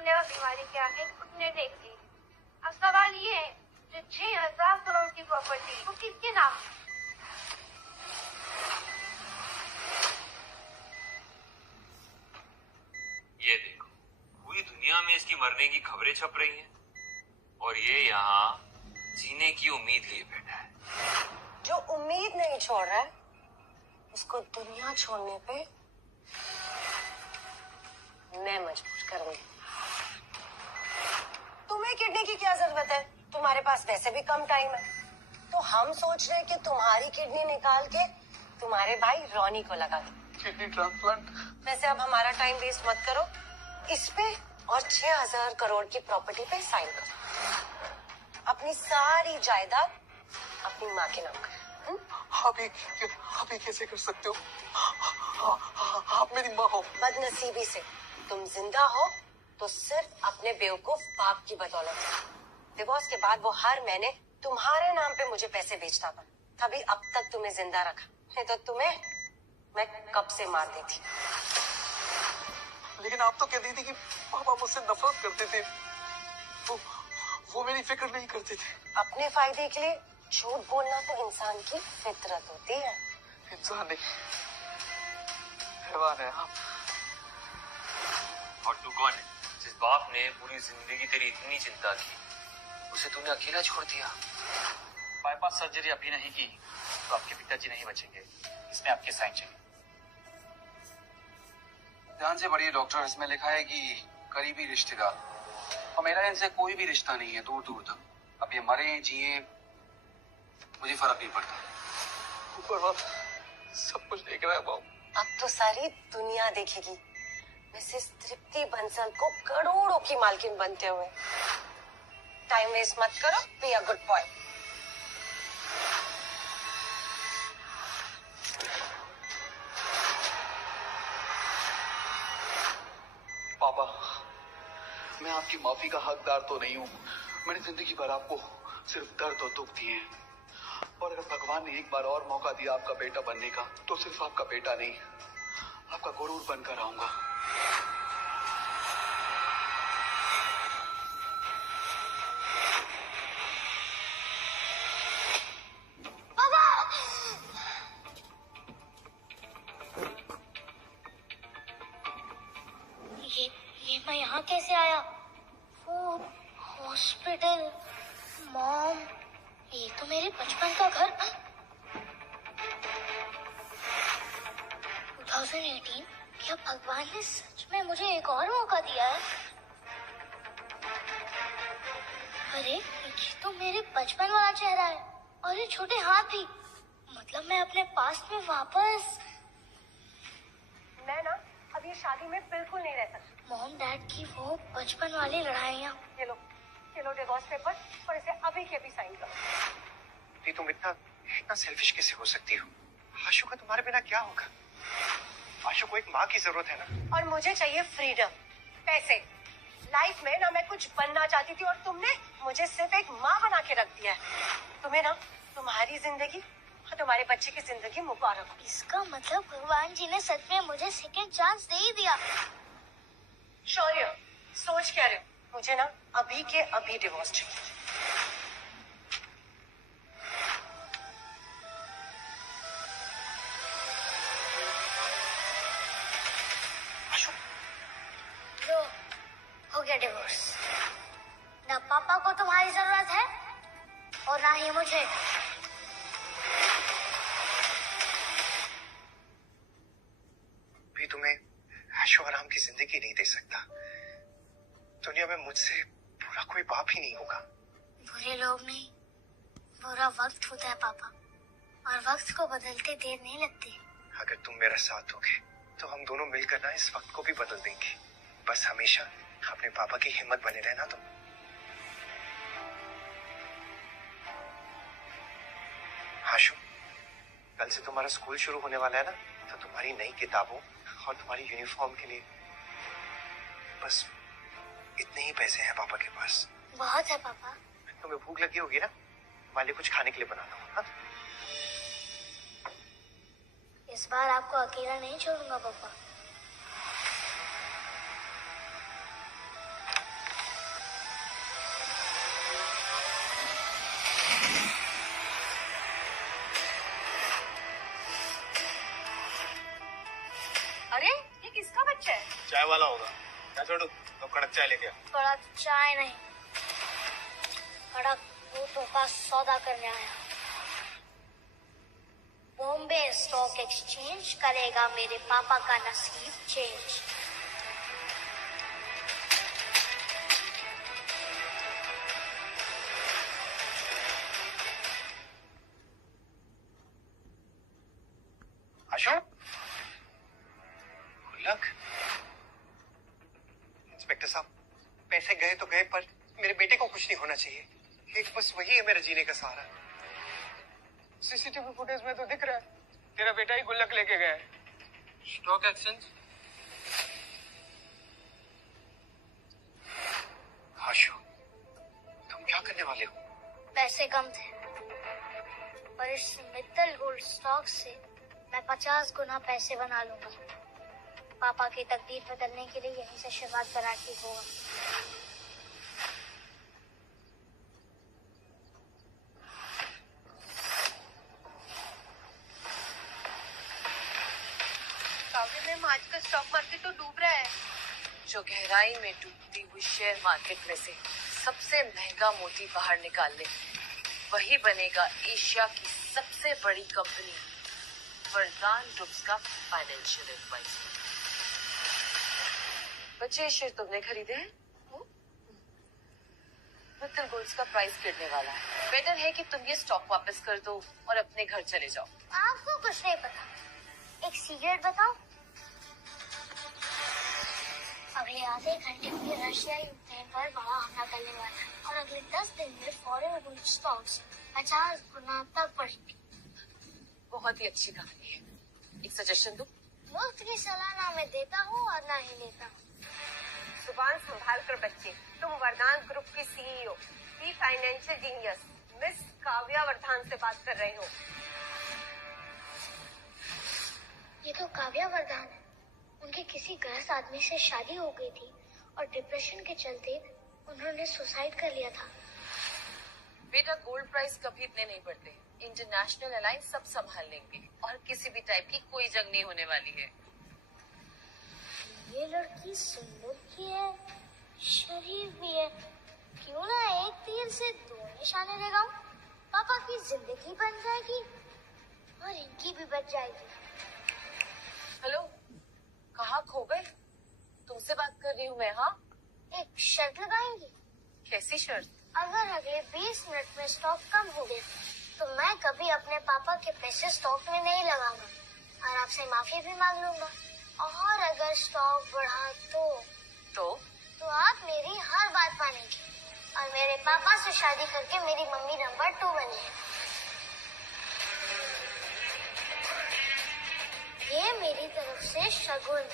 जानलेवा बीमारी क्या है उसने देख ली। अब सवाल ये है, जो 6,000 करोड़ की प्रॉपर्टी वो किसके नाम है? ये देखो, पूरी दुनिया में इसकी मरने की खबरें छप रही हैं और ये यहाँ जीने की उम्मीद लिए बैठा है। जो उम्मीद नहीं छोड़ रहा है उसको दुनिया छोड़ने पे मैं मजबूर करूंगी। तुम्हें किडनी की क्या जरूरत है? तुम्हारे पास वैसे भी कम टाइम है। तो हम सोच रहे हैं कि तुम्हारी किडनी निकाल के तुम्हारे भाई रॉनी को लगा दो। Kidney transplant? वैसे अब हमारा टाइम वेस्ट मत करो, इस पे और 6,000 करोड़ की प्रॉपर्टी पे साइन करो। अपनी सारी जायदाद अपनी माँ के नाम करो। आप ये कैसे कर सकते हो? आप मेरी माँ हो। बदनसीबी से तुम जिंदा हो तो सिर्फ अपने बेवकूफ बाप की बदौलत। डिवोर्स के बाद वो हर महीने तुम्हारे नाम पे मुझे पैसे भेजता था, तभी अब तक तुम्हें जिंदा रखा, नहीं तो तुम्हें मैं कब से मार देती। लेकिन आप तो कहती थी कि पापा मुझसे नफरत करते थे, वो मेरी फिक्र नहीं करते थे। अपने फायदे के लिए झूठ बोलना तो इंसान की फितरत होती है। इंसान नहीं, हैवान है आप। और तू कौन है जिस बाप ने पूरी जिंदगी तेरी इतनी चिंता की, उसे तूने अकेला छोड़ दिया? बाईपास सर्जरी अभी नहीं की तो आपके पिताजी नहीं बचेंगे, इसमें आपके साइन चाहिए। ध्यान से पढ़िए डॉक्टर, इसमें लिखा है कि करीबी रिश्तेदार, और मेरा इनसे कोई भी रिश्ता नहीं है दूर दूर तक। अब ये मरे जिए मुझे फर्क नहीं पड़ता। ऊपर बाप सब कुछ देख रहा है बाप। अब तो सारी दुनिया देखेगी मिसेस तृप्ति बंसल को करोड़ों की मालकिन बनते हुए। टाइम वेस्ट मत करो, बी अ गुड बॉय। पापा, मैं आपकी माफी का हकदार तो नहीं हूँ। मैंने जिंदगी भर आपको सिर्फ दर्द और दुख दिए हैं, और अगर भगवान ने एक बार और मौका दिया आपका बेटा बनने का, तो सिर्फ आपका बेटा नहीं, आपका गुरूर बनकर आऊंगा। ये मैं यहाँ कैसे आया? वो हॉस्पिटल, मॉम, ये तो मेरे बचपन का घर। 2018, क्या भगवान ने सच में मुझे एक और मौका दिया है? अरे ये तो मेरे बचपन वाला चेहरा है, और ये छोटे हाथ भी। मतलब मैं अपने पास्ट में वापस। मैं ना अब ये शादी में बिल्कुल नहीं रह सकती। मॉम डैड की वो बचपन वाली लड़ाइयाँ। ये लो डिवोर्स पेपर, और इसे अभी के अभी साइन करो। तुम इतना सेल्फिश कैसे हो सकती हो? आशु का तुम्हारे बिना क्या होगा? आशु को एक माँ की जरूरत है ना। और मुझे चाहिए फ्रीडम, पैसे। लाइफ में ना मैं कुछ बनना चाहती थी, और तुमने मुझे सिर्फ एक माँ बना के रख दिया है। तुम्हें ना तुम्हारी जिंदगी और तुम्हारे बच्चे की जिंदगी मुबारक हो। इसका मतलब भगवान जी ने सच में मुझे सेकंड चांस दे ही दिया। शौर्य, सोच क्या रहे हो? मुझे ना अभी के अभी डिवोर्स चाहिए। आशु, लो, हो गया डिवोर्स। ना पापा को तुम्हारी जरूरत है और ना ही मुझे। भी तुम्हें ऐशो आराम की जिंदगी नहीं दे सकता। दुनिया में मुझसे बुरा कोई बाप ही नहीं होगा। बुरे लोग नहीं, बुरा वक्त होता है पापा, और वक्त को बदलते देर नहीं लगती। अगर तुम मेरा साथ दोगे तो हम दोनों मिलकर ना इस वक्त को भी बदल देंगे। बस हमेशा अपने पापा की हिम्मत बने रहना तुम। आशु, कल से तुम्हारा स्कूल शुरू होने वाला है ना, तो तुम्हारी नई किताबों और तुम्हारी यूनिफॉर्म के लिए बस इतने ही पैसे हैं पापा के पास। बहुत है पापा। तुम्हें भूख लगी होगी ना, हमारे लिए कुछ खाने के लिए बनाना हो। हाँ? इस बार आपको अकेला नहीं छोड़ूंगा पापा। अरे ये किसका बच्चा है? चाय वाला होगा। क्या छोड़ू, तो कड़क चाय लेके आ। कड़क चाय नहीं, कड़क भूतों का सौदा करने आया। बॉम्बे स्टॉक एक्सचेंज करेगा मेरे पापा का नसीब चेंज। अशोक, गुल्लक। इंस्पेक्टर साहब, पैसे गए तो गए, पर मेरे बेटे को कुछ नहीं होना चाहिए। एक बस वही है मेरा जीने का सहारा। सीसीटीवी फुटेज में तो दिख रहा है तेरा बेटा ही गुल्लक लेके गया है। Stock exchange? आशु, तुम क्या करने वाले हो? पैसे कम थे, पर इस मित्तल गोल्ड स्टॉक से मैं 50 गुना पैसे बना लूंगा। पापा की तकदीर बदलने के लिए यहीं से शुरुआत करना ठीक होगा। काव्य मैम, आज का स्टॉक मार्केट तो डूब रहा है। जो गहराई में डूबती हुई शेयर मार्केट में से सबसे महंगा मोती बाहर निकाल ले, वही बनेगा एशिया की सबसे बड़ी कंपनी वरदान ग्रुप्स का फाइनेंशियल एडवाइजर। बच्चे, ये शेयर तुमने खरीदे हैं? मित्तल गोल्ड्स का प्राइस गिरने वाला है। बेटर है कि तुम ये स्टॉक वापस कर दो और अपने घर चले जाओ। आपको कुछ नहीं पता। एक सीक्रेट बताओ, अगले आधे घंटे में रशिया यूक्रेन पर बड़ा हमला करने वाला है और अगले 10 दिन में फॉरेन गोल्ड स्टॉक्स 50 गुना तक बढ़ेंगे। बहुत ही अच्छी कहानी है। एक सजेशन दूं? मुफ्त की सलाह ना मैं देता हूँ और ना ही लेता हूँ। जुबान संभाल कर बच्चे, तुम वरदान ग्रुप की सीईओ, की फाइनेंशियल जीनियस मिस काव्या वर्धान से बात कर रहे हो। ये तो काव्या वर्धान है। उनके किसी गलत आदमी से शादी हो गई थी और डिप्रेशन के चलते उन्होंने सुसाइड कर लिया था। बेटा, गोल्ड प्राइस कभी इतने नहीं बढ़ते। इंटरनेशनल अलायंस सब संभाल लेंगे और किसी भी टाइप की कोई जंग नहीं होने वाली है। ये लड़की सुंदर भी है, शरीफ भी है। क्यों ना एक तीर से 2 निशाने लगाऊं? पापा की जिंदगी बन जाएगी और इनकी भी बच जाएगी। हेलो, कहाँ खो गए? तुमसे बात कर रही हूँ मैं। हाँ, एक शर्त लगाएंगी? कैसी शर्त? अगर अगले 20 मिनट में स्टॉक कम हो गए तो मैं कभी अपने पापा के पैसे स्टॉक में नहीं लगाऊंगा और आपसे माफी भी मांग लूंगा। और अगर स्टॉक बढ़ा तो आप मेरी हर बात मानेंगे और मेरे पापा से शादी करके मेरी मम्मी नंबर 2 बनेगी। ये मेरी तरफ से शगुन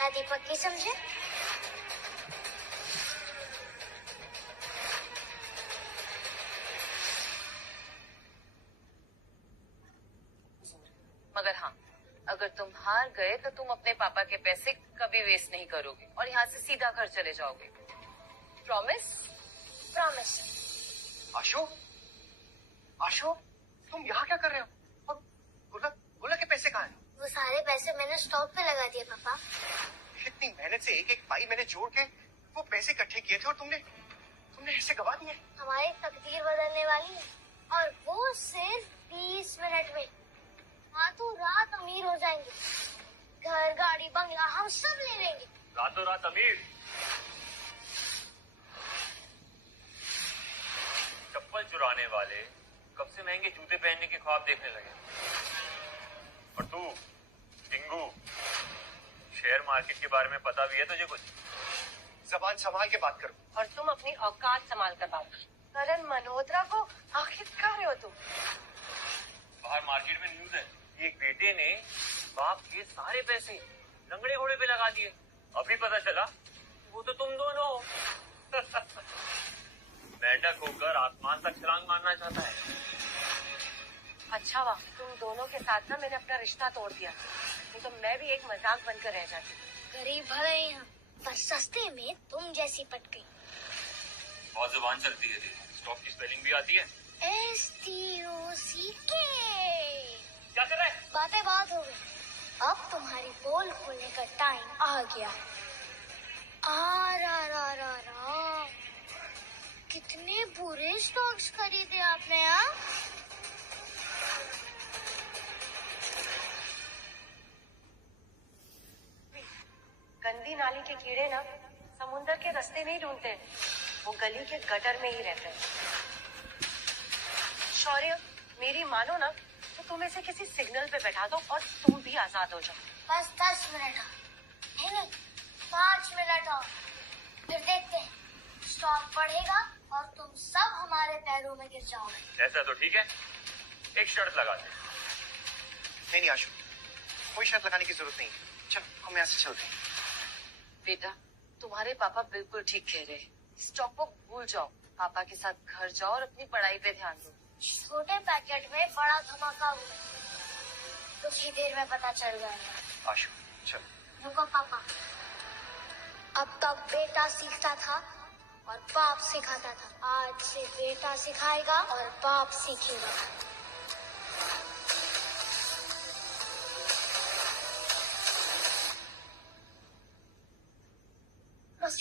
है। दीपक की समझे? मगर हाँ, अगर तुम हार गए तो तुम अपने पापा के पैसे कभी वेस्ट नहीं करोगे और यहाँ से सीधा घर चले जाओगे। प्रॉमिस? प्रॉमिस। आशु, आशु, तुम यहाँ क्या कर रहे हो? और गुल्लक के पैसे कहाँ हैं? वो सारे पैसे मैंने स्टॉक पे लगा दिए पापा। इतनी मेहनत से एक एक पाई मैंने जोड़ के वो पैसे इकट्ठे किए थे और तुमने ऐसे गवा दिए। हमारी तकदीर बदलने वाली है और वो सिर्फ 20 मिनट में। रातों रात अमीर हो जाएंगे। घर, गाड़ी, बंगला हम सब ले लेंगे। रातों रात अमीर? चप्पल चुराने वाले कब से महंगे जूते पहनने के ख्वाब देखने लगे। और तू टिंगू, शेयर मार्केट के बारे में पता भी है तुझे कुछ? जबान संभाल के बात करो। और तुम अपनी औकात संभाल कर बात करो। करण मल्होत्रा को आखिर क्या रहे हो तुम? बाहर मार्केट में न्यूज है, एक बेटे ने बाप के सारे पैसे लंगड़े घोड़े पे लगा दिए। अभी पता चला वो तो तुम दोनों हो। मेंढक होकर आसमान तक छलांग मारना चाहता है। अच्छा वाह, तुम दोनों के साथ ना मैंने अपना रिश्ता तोड़ दिया, नहीं तो मैं भी एक मजाक बनकर रह जाती। गरीब भले ही हैं, पर सस्ते में तुम जैसी पट गई। बहुत जुबान चलती है। स्टॉक की स्पेलिंग भी आती है? STOCK। क्या कर रहा है? बातें बहुत हो गई, अब तुम्हारी पोल खोलने का टाइम आ गया। आ रा कितने बुरे स्टॉक्स खरीदे आपने। गंदी नाली के कीड़े ना समुंदर के रास्ते नहीं ढूंढते, वो गली के गटर में ही रहते हैं। शौर्य, मेरी मानो ना तो तुम इसे किसी सिग्नल पे बैठा दो और तुम भी आजाद हो जाओ। बस 10 मिनट और। नहीं 5 मिनट और, फिर देखते हैं स्टॉक बढ़ेगा और तुम सब हमारे पैरों में गिर जाओगे। ऐसा तो ठीक है, एक शर्त लगाते। नहीं आशु, कोई शर्त लगाने की जरूरत नहीं। चल हम यहाँ से चलते हैं। बेटा, तुम्हारे पापा बिल्कुल ठीक कह रहे हैं। स्टॉक को भूल जाओ, पापा के साथ घर जाओ और अपनी पढ़ाई पे ध्यान दो। छोटे पैकेट में बड़ा धमाका हुआ, कुछ ही देर में पता चल जाएगा। आशु चल। रुको पापा, अब तक बेटा सीखता था और बाप सिखाता था, आज से बेटा सिखाएगा और बाप सीखेगा। बस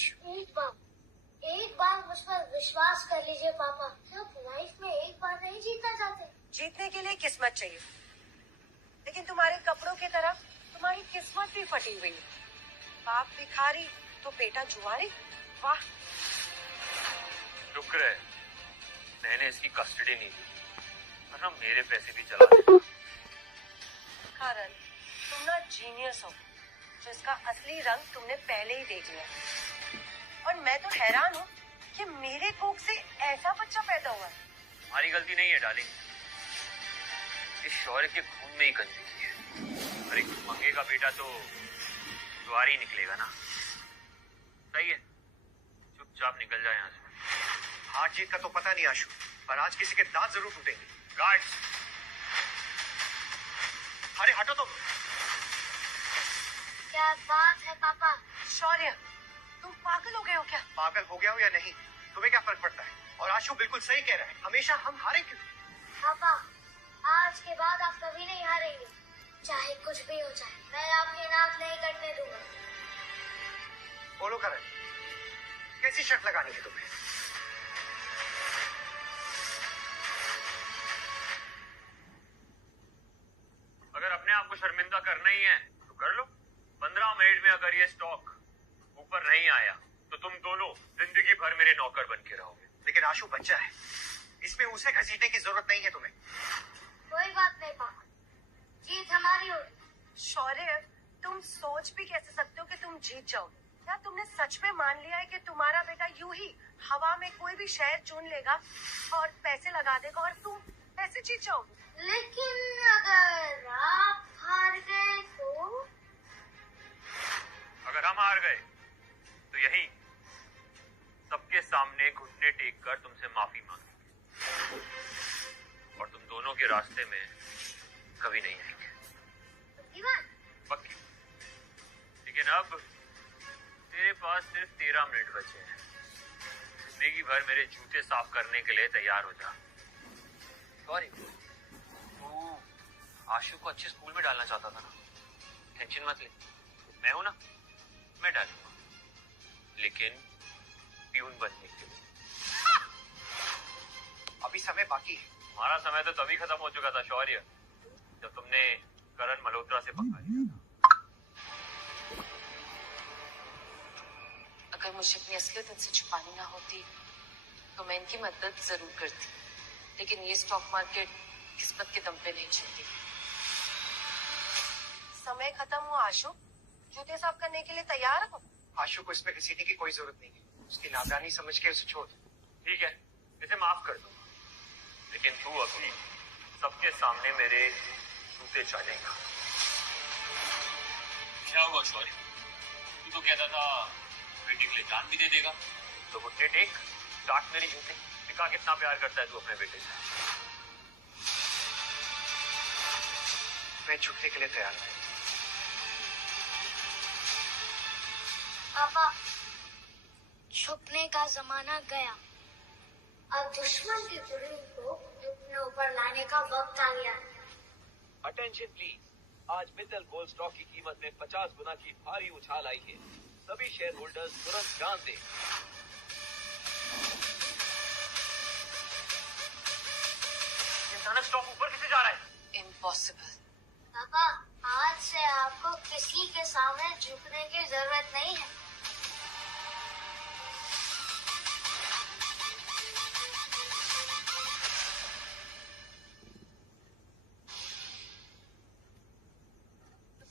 एक बार मुझ पर विश्वास कर लीजिए पापा। सब लाइफ में एक बार नहीं जीता जाते। जीतने के लिए किस्मत चाहिए, लेकिन तुम्हारे कपड़ों की तरह तुम्हारी किस्मत भी फटी हुई है। बाप भिखारी तो बेटा जुआरी। वाह, शुक्र है मैंने इसकी कस्टडी नहीं ली, वरना मेरे पैसे भी चला गए। कारण तुम ना जीनियस हो, जिसका असली रंग तुमने पहले ही देख लिया। और मैं तो हैरान हूँ कि मेरे कोख से ऐसा बच्चा पैदा हुआ। हमारी गलती नहीं है डार्लिंग, इस शौर्य के खून में ही कंजूसी है। और एक मंगे का बेटा तो जुआरी निकलेगा ना। सही है, चुपचाप निकल जाए यहाँ से। हार जीत का तो पता नहीं आशु, पर आज किसी के दांत जरूर टूटेंगे। गार्ड्स, अरे हटो तो। क्या बात है पापा? शौर्य, तुम पागल हो गए हो क्या? पागल हो गया हो या नहीं, तुम्हें क्या फर्क पड़ता है? और आशु बिल्कुल सही कह रहा है, हमेशा हम हारे क्यों? पापा, आज के बाद आप कभी नहीं हारेंगे, चाहे कुछ भी हो जाए। मैं आपकी नाक नहीं कटने दूंगा। बोलो करण, कैसी शर्त लगानी है तुम्हें? अगर अपने आप को शर्मिंदा करना ही है तो कर लो। 15 मिनट में अगर ये स्टॉक ऊपर नहीं आया तो तुम दोनों जिंदगी भर मेरे नौकर बन के रहोगे। लेकिन आशु बच्चा है, इसमें उसे घसीटने की जरूरत नहीं है तुम्हें। कोई बात नहीं पापा, जीत हमारी होगी। शौर्य, तुम सोच भी कैसे सकते हो कि तुम जीत जाओगे? क्या तुमने सच में मान लिया है कि तुम्हारा बेटा यूं ही हवा में कोई भी शहर चुन लेगा और पैसे लगा देगा और तुम पैसे जीत जाओगे? लेकिन अगर आप हार गए तो? अगर हम हार गए तो यही सबके सामने घुटने टेक कर तुमसे माफी मांगेंगे और तुम दोनों के रास्ते में कभी नहीं आएंगे। पक्की। लेकिन अब तेरे पास सिर्फ 13 मिनट बचे हैं। जिंदगी भर मेरे जूते साफ करने के लिए तैयार हो जा। सॉरी, तू आशु को अच्छे स्कूल में डालना चाहता था ना? टेंशन मत ले, मैं हूं ना, मैं डालूंगा, लेकिन प्यून बनने के लिए। अभी समय बाकी है। हमारा समय तो तभी खत्म हो चुका था शौर्य, जब तुमने करण मल्होत्रा से पकड़ा लिया था। अगर मुझे अपनी असलियत इनसे छुपानी ना होती तो मैं इनकी मदद जरूर करती, लेकिन ये स्टॉक मार्केट किस्मत के दम पे नहीं चलती। समय खत्म हुआ आशु, जूते साफ करने के लिए तैयार हो? आशु को इसमें घसीटने की कोई जरूरत नहीं है, उसकी नादानी समझ के उसे छोड़ दो। ठीक है, इसे माफ कर दो, लेकिन तू अभी सबके सामने मेरे जूते चाटेगा। क्या हुआ शौर्य? तू तो कहता था बेटे के लिए जान भी दे देगा। तो घुटने टेक, चाट मेरी जूते, दिखा कितना प्यार करता है तू अपने बेटे से। मैं झुकने के लिए तैयार हूँ। पापा, छुपने का जमाना गया, अब दुश्मन की जुनून को अपने ऊपर लाने का वक्त आ गया। अटेंशन प्लीज, आज मित्तल गोल्ड स्टॉक की कीमत में 50 गुना की भारी उछाल आई है। सभी शेयर होल्डर्स तुरंत जान दें। अचानक स्टॉक ऊपर कैसे जा रहा है? इम्पॉसिबल। पापा, आज से आपको किसी के सामने झुकने की जरूरत नहीं है।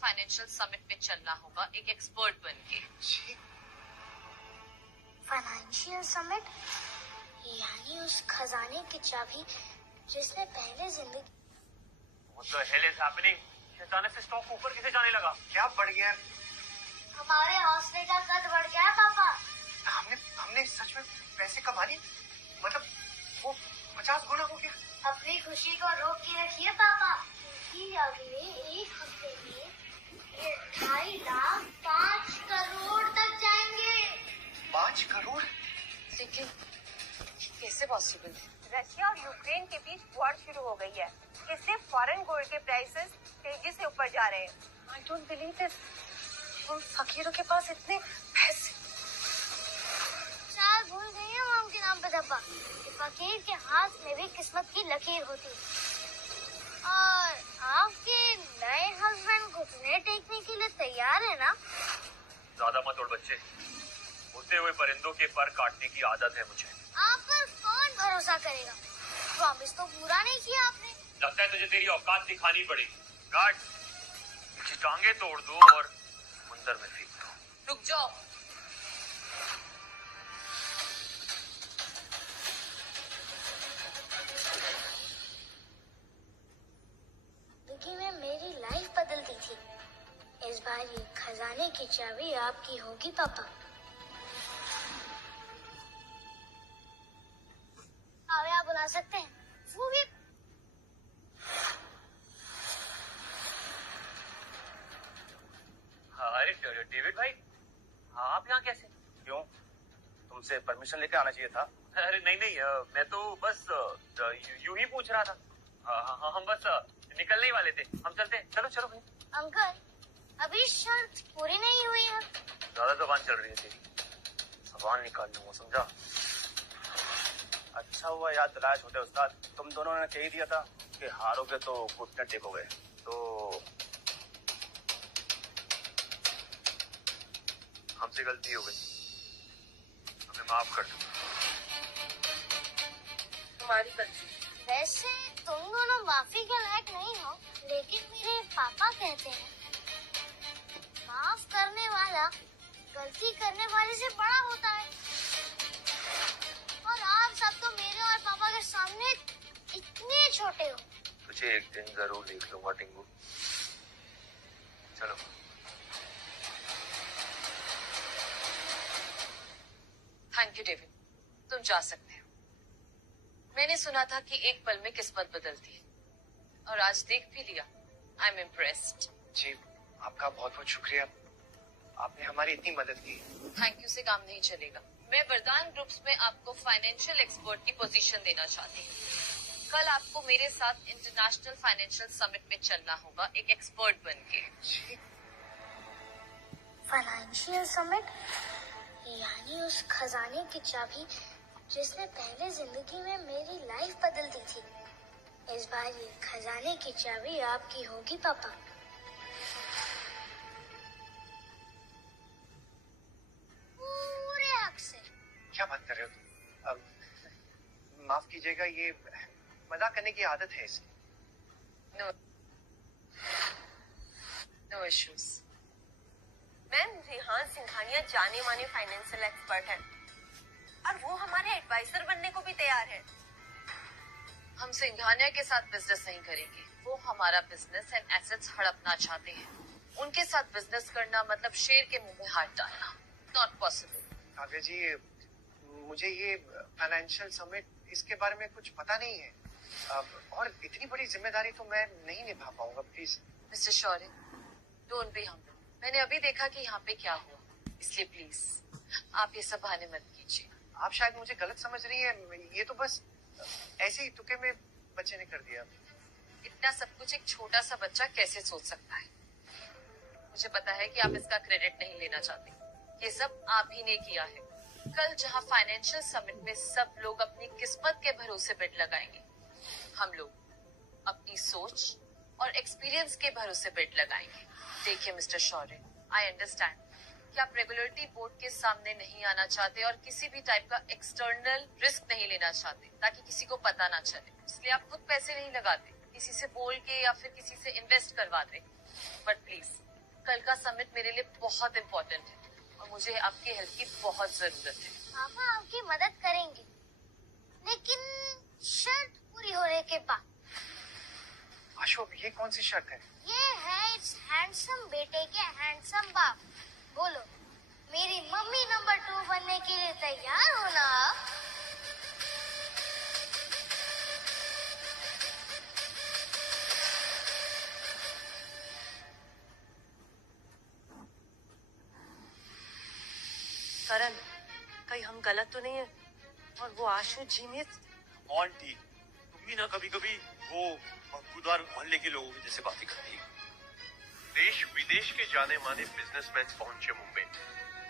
फाइनेंशियल समिट में चलना होगा एक एक्सपर्ट बन के। फाइनेंशियल समिट यानी उस खजाने की चाबी जिसने पहले जिंदगी। What the hell is happening? अचानक से स्टॉक ऊपर कैसे जाने लगा? क्या बढ़ गया? हमारे हौसले का कद बढ़ गया पापा। हमने सच में पैसे कमा लिए? मतलब वो 50 गुना हो गया? अपनी खुशी को रोक के रखिए पापा, क्योंकि अगले एक हफ्ते में ये 2.5 लाख 5 करोड़ तक जाएंगे। 5 करोड़? लेकिन कैसे पॉसिबल है? रशिया और यूक्रेन के बीच वॉर शुरू हो गई है। इससे फॉरेन गोल्ड के प्राइसेस तेजी से ऊपर जा रहे हैं। I don't believe this. उन फकीरों के पास इतने पैसे। शायद भूल गई है माम के नाम पे धब्बा। फकीर के हाथ में भी किस्मत की लकीर होती है। और आपके नए हस्बैंड घुटने टेकने के लिए तैयार है ना? ज्यादा मत उड़ बच्चे, उड़ते हुए परिंदों के पर काटने की आदत है मुझे। आप पर कौन भरोसा करेगा? प्रॉमिस तो पूरा नहीं किया आपने। लगता है तुझे तेरी औकात दिखानी पड़ेगी। गार्ड, मुझे टांगे तोड़ दो और मंदिर में फेंक दो। रुक जाओ। जिंदगी में मेरी लाइफ बदलती थी। इस बार ये खजाने की चाबी आपकी होगी पापा। आया बुला सकते हैं? वो भी अरे डेविड भाई, आप यहाँ कैसे? क्यों? तुमसे परमिशन लेके आना चाहिए था। अरे नहीं, मैं तो बस यूं ही पूछ रहा था। हम बस निकलने ही वाले थे। हम चलते हैं। चलो भाई। अंकल, अभी शर्त पूरी नहीं हुई है। ज्यादा जबान चल रही है तेरी, जबान निकाल लूंगा, समझा? अच्छा हुआ याद दिलाया छोटे उस्ताद। तुम दोनों ने कह ही दिया था कि हारोगे तो घुटने टेकोगे। तो हमसे गलती हो गई, हमें माफ कर दो। तुम्हारी गलती। वैसे तुम दोनों माफी के लायक नहीं हो, लेकिन मेरे पापा कहते हैं माफ करने वाला गलती करने वाले से बड़ा होता है। और आप सब तो मेरे और पापा के सामने इतने छोटे हो। तुझे एक दिन जरूर देख लूंगा टिंगू। चलो। थैंक यू डेविड, तुम जा सकते हो। मैंने सुना था कि एक पल में किस्मत बदलती है, और आज देख भी लिया। I am impressed. जी, आपका बहुत बहुत शुक्रिया। आपने हमारी इतनी मदद की। थैंक यू से काम नहीं चलेगा। मैं वरदान ग्रुप्स में आपको फाइनेंशियल एक्सपर्ट की पोजीशन देना चाहती हूँ। कल आपको मेरे साथ इंटरनेशनल फाइनेंशियल समिट में चलना होगा एक एक्सपर्ट बन के। फाइनेंशियल समिट यानी उस खजाने की चाबी जिसने पहले जिंदगी में मेरी लाइफ बदल दी थी। इस बार ये खजाने की चाबी आपकी होगी पापा। पूरे हक से। क्या बात कर रहे हो तुम? माफ कीजिएगा, ये मजाक करने की आदत है इसकी। No issues. Ma'am, Rihaan Singhania जाने माने फाइनेंशियल एक्सपर्ट है और वो हमारे एडवाइजर बनने को भी तैयार है। हम सिंघानिया के साथ बिजनेस नहीं करेंगे। वो हमारा बिजनेस एंड एसेट्स हड़पना चाहते हैं। उनके साथ बिजनेस करना मतलब शेर के मुंह में हाथ डालना। Not possible. काव्या जी, मुझे ये फाइनेंशियल समिट इसके बारे में कुछ पता नहीं है। और इतनी बड़ी जिम्मेदारी तो मैं नहीं निभा पाऊंगा। Please mister Shaurya, don't be humble. मैंने अभी देखा कि यहाँ पे क्या हुआ, इसलिए प्लीज आप ये सब बहाने मत कीजिए। आप शायद मुझे गलत समझ रही है। ये तो बस ऐसे ही तुक्के में बच्चे ने कर दिया। इतना सब कुछ एक छोटा सा बच्चा कैसे सोच सकता है। मुझे पता है कि आप इसका क्रेडिट नहीं लेना चाहते, ये सब आप ही ने किया है। कल जहां फाइनेंशियल समिट में सब लोग अपनी किस्मत के भरोसे बेट लगाएंगे, हम लोग अपनी सोच और एक्सपीरियंस के भरोसे बेट लगाएंगे। देखिए मिस्टर शौर्य, आई अंडरस्टैंड कि आप रेगुलेटरी बोर्ड के सामने नहीं आना चाहते और किसी भी टाइप का एक्सटर्नल रिस्क नहीं लेना चाहते ताकि किसी को पता ना चले, इसलिए आप खुद पैसे नहीं लगाते, किसी से बोल के या फिर किसी से इन्वेस्ट करवाते। बट प्लीज, कल का समिट मेरे लिए बहुत इम्पोर्टेंट है और मुझे आपकी हेल्प की बहुत जरूरत है। पापा आपकी मदद करेंगे, लेकिन शर्त पूरी होने के बाद। आशु, अब ये कौन सी शर्त है? ये है इट्स हैंडसम बेटे के हैंडसम बाप। बोलो, मेरी मम्मी नंबर 2 बनने के लिए तैयार हो ना? करण, कहीं हम गलत तो नहीं है? और वो आशु जीनियस। आंटी, तुम भी ना कभी कभी वो खुदार मोहल्ले के लोगों की जैसे बातें करती है। देश विदेश के जाने माने बिजनेसमैन पहुंचे मुंबई।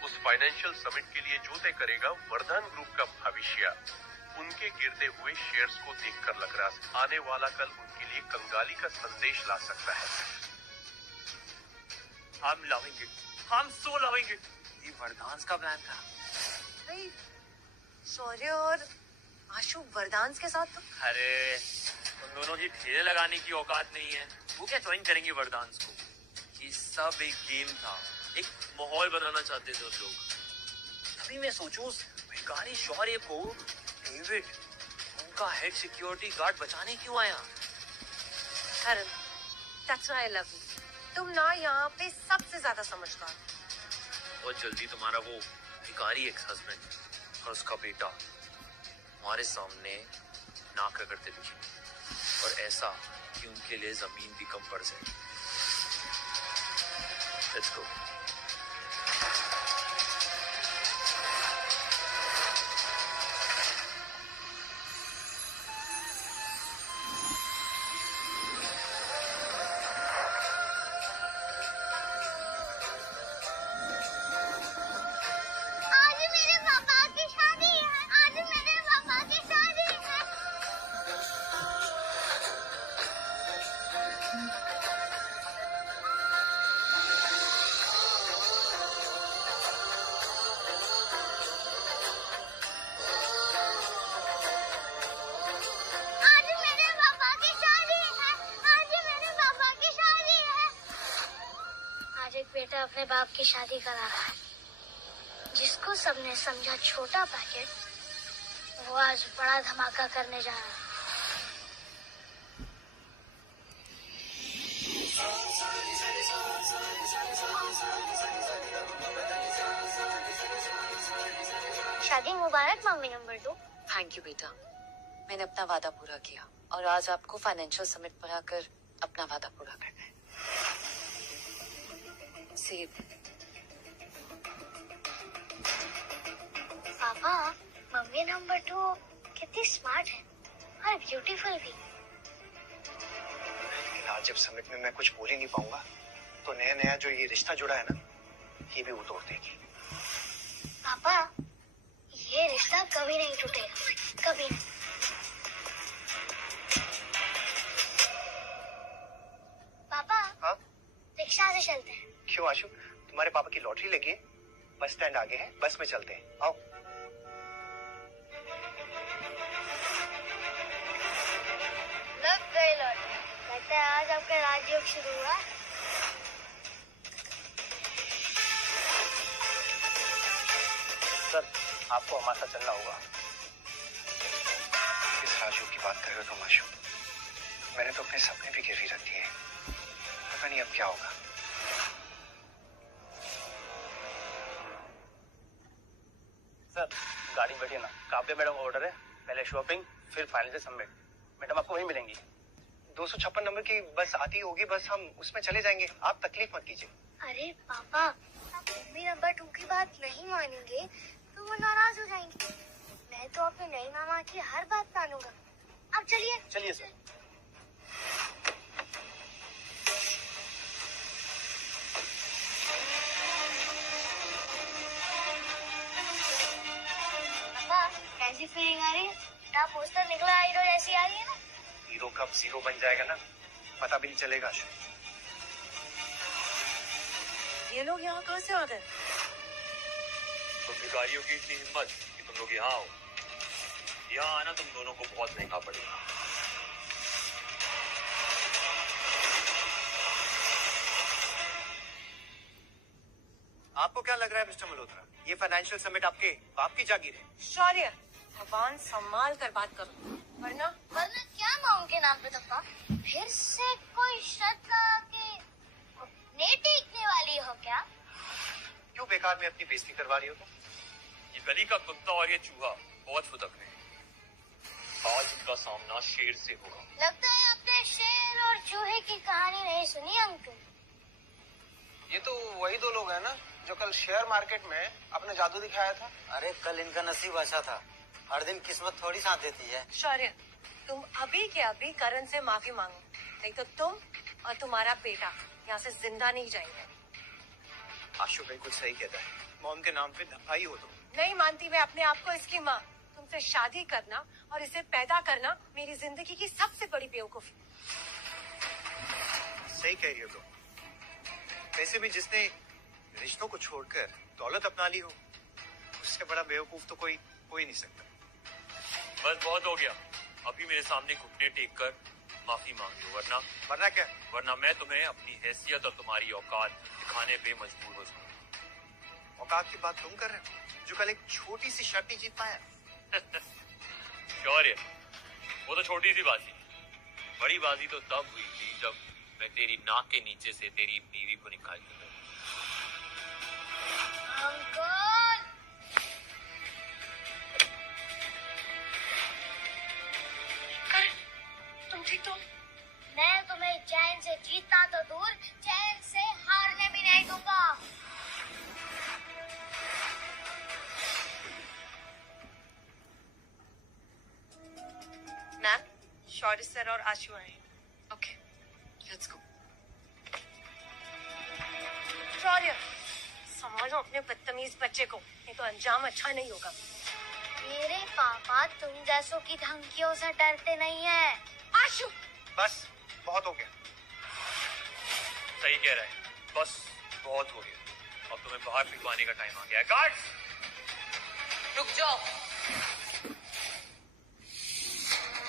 उस फाइनेंशियल समिट के लिए जो तय करेगा वरदान ग्रुप का भविष्य। उनके गिरते हुए शेयर्स को देखकर लग रहा है आने वाला कल उनके लिए कंगाली का संदेश ला सकता है। हम लावेंगे, हम सो लावेंगे। ये वरदान का प्लान था। नहीं, शौर्य और आशु वरदान के साथ तो। अरे उन दोनों की ठेले लगाने की औकात नहीं है, वो क्या ज्वाइन करेंगे वरदान को। ये सब एक गेम था, एक माहौल बनाना चाहते थे उन लोग। तभी मैं सोचूं उस भिखारी शौर्य को डेविड, उनका हेड सिक्योरिटी गार्ड, बचाने क्यों आया। करण, that's why I love you. तुम ना यहाँ पे सबसे ज्यादा समझदार। बहुत जल्दी तुम्हारा वो भिखारी एक्स हस्बैंड और उसका बेटा हमारे सामने नाक रगड़ते दिखे, और ऐसा कि उनके लिए जमीन भी कम पड़ जाए। Let's go. आज मेरे पापा की शादी है, आज मेरे पापा की शादी है। आज मेरे पापा की शादी है, आज मेरे पापा की शादी है। आज एक बेटा अपने बाप की शादी करा रहा है, जिसको सबने समझा छोटा पैकेट, वो आज बड़ा धमाका करने जा रहा है। शादी मुबारक मम्मी नंबर 2। थैंक यू बेटा, मैंने अपना वादा पूरा किया और आज आपको फाइनेंशियल समिट पर आकर अपना वादा पूरा करना है। सेब। पापा, मम्मी नंबर 2 कितनी स्मार्ट है और ब्यूटीफुल भी। लेकिन आज जब समिट में मैं कुछ बोल ही नहीं पाऊंगा, तो नया नया जो ये रिश्ता जुड़ा है ना, ये भी वो तोड़ देगी। पापा, ये रिश्ता कभी नहीं टूटेगा, कभी नहीं। पापा, हाँ? रिक्शा से चलते हैं। क्यों आशु, तुम्हारे पापा की लॉटरी लगी है? बस स्टैंड आगे है, बस में चलते हैं, आओ। लग गई लॉटरी, लगता है आज आपका राजयोग शुरू हुआ। सर, आपको हमारे साथ चलना होगा। किस राजयोग की बात कर रहे हो तुम आशु? मैंने तो अपने सपने भी गिरवी रख दिए, पता नहीं अब क्या होगा। सर, गाड़ी में बैठिए ना, काव्य मैडम ऑर्डर है, पहले शॉपिंग फिर फाइनेंशियल समिट। मैडम आपको वहीं मिलेंगी। 256 नंबर की बस आती होगी, बस हम उसमें चले जाएंगे, आप तकलीफ मत कीजिए। अरे पापा, मम्मी नंबर 2 की बात नहीं मानेंगे तो वो नाराज हो जाएंगे। मैं तो अपने नई मामा की हर बात मानूंगा। अब चलिए। चलिए सर। कैसी फीलिंग आ रही है? क्या पोस्टर निकला हीरो जैसी आ रही है ना? हीरो कब जीरो बन जाएगा ना, पता भी नहीं चलेगा। ये लोग यहाँ कहाँ से आ गए? तुम भिखारियों की इतनी हिम्मत कि तुम लोग यहाँ आओ। यहाँ आना तुम दोनों को बहुत महंगा पड़ेगा। आपको क्या लग रहा है मिस्टर मल्होत्रा, ये फाइनेंशियल समिट आपके बाप की जागीर है? शौर्य, भगवान संभाल कर बात करो, वरना क्या माँ उनके नाम पे धक्का? फिर से कोई शर्त लगा के अपने टेकने वाली हो क्या? क्यों बेकार में अपनी बेइज्जती करवा रही हो तुम? ये गली का कुत्ता और ये चूहा बहुत फुदक रहे हैं। आज इनका सामना शेर से होगा। लगता है आपने शेर और चूहे की कहानी नहीं सुनी अंकल। ये तो वही दो लोग हैं ना जो कल शेयर मार्केट में अपने जादू दिखाया था। अरे कल इनका नसीब अच्छा था, हर दिन किस्मत थोड़ी साथ देती है। शौर्य, तुम अभी के अभी करण से माफी मांगो, नहीं तो तुम और तुम्हारा बेटा यहाँ से जिंदा नहीं जाएंगे। आशु बिल्कुल सही कहता है, मॉम के नाम पे धब्बाई हो तुम। नहीं मानती मैं अपने आप को इसकी माँ। तुमसे शादी करना और इसे पैदा करना मेरी जिंदगी की सबसे बड़ी बेवकूफी। सही कह रही हो तुम। वैसे भी जिसने रिश्तों को छोड़कर दौलत अपना ली हो, उससे बड़ा बेवकूफ तो कोई हो ही नहीं सकता। बस बहुत हो गया, अभी मेरे सामने घुटने टेक कर माफी मांग लो, वरना क्या? वरना मैं तुम्हें अपनी हैसियत और तुम्हारी औकात दिखाने पे मजबूर हो जाऊंगा। औकात की बात तुम कर रहे हो, जो कल एक छोटी सी शर्त नहीं जीत पाया। शौर्य, वो तो छोटी सी बाजी, बड़ी बाजी तो तब हुई थी जब मैं तेरी नाक के नीचे से तेरी बीवी को निकाल कर अंकल, तुम ठीक तो? मैं तुम्हें चैन से जीतना तो दूर, चैन से हारने भी नहीं दूंगा। मैम, शौर्य सर और आशु आए हैं। Okay, let's go. शौर्य, संभालो अपने बदतमीज बच्चे को, नहीं तो अंजाम अच्छा नहीं होगा। मेरे पापा तुम जैसों की धमकियों से डरते नहीं है। आशु, बस बहुत हो गया। सही कह रहा है, बस बहुत हो गया। अब तुम्हें बाहर फिकवाने का टाइम आ गया है। गार्ड्स, रुक जाओ।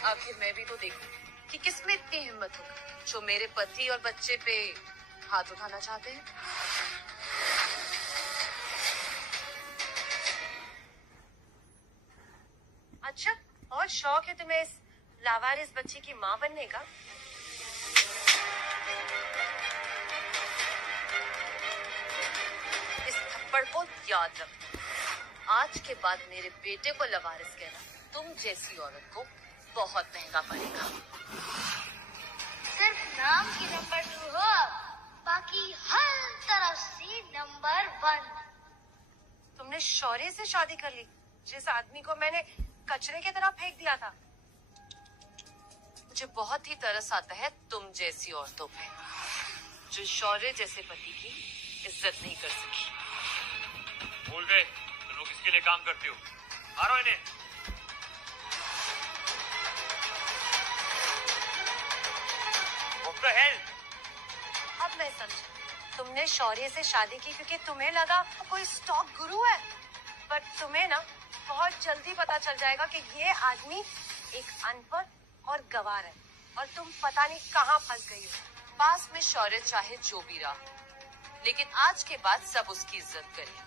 आखिर मैं भी तो देखूं कि किसमें इतनी हिम्मत होगी जो मेरे पति और बच्चे पे हाथ उठाना चाहते हैं। अच्छा, और शौक है तुम्हें इस लावारिस बच्चे की माँ बनने का? इस थप्पड़ को याद रख। आज के बाद मेरे बेटे को लवारिस कहना तुम जैसी औरत को बहुत महंगा पड़ेगा। सिर्फ नाम की नंबर 2 हो, बाकी हर तरफ से नंबर 1। तुमने शौर्य से शादी कर ली, जिस आदमी को मैंने कचरे की तरह फेंक दिया था। मुझे बहुत ही तरस आता है तुम जैसी औरतों पे, जो शौर्य जैसे पति की इज्जत नहीं कर सकी। भूल गए तुम लोग किसके लिए काम करते हो। मारो इन्हें। What the hell? अब मैं समझी, तुमने शौर्य से शादी की क्योंकि तुम्हें लगा वो कोई स्टॉक गुरु है। पर तुम्हें ना बहुत जल्दी पता चल जाएगा कि ये आदमी एक अनपढ़ और गवार है, और तुम पता नहीं कहाँ फंस गई हो। पास में शौर्य चाहे जो भी रहा, लेकिन आज के बाद सब उसकी इज्जत करेंगे,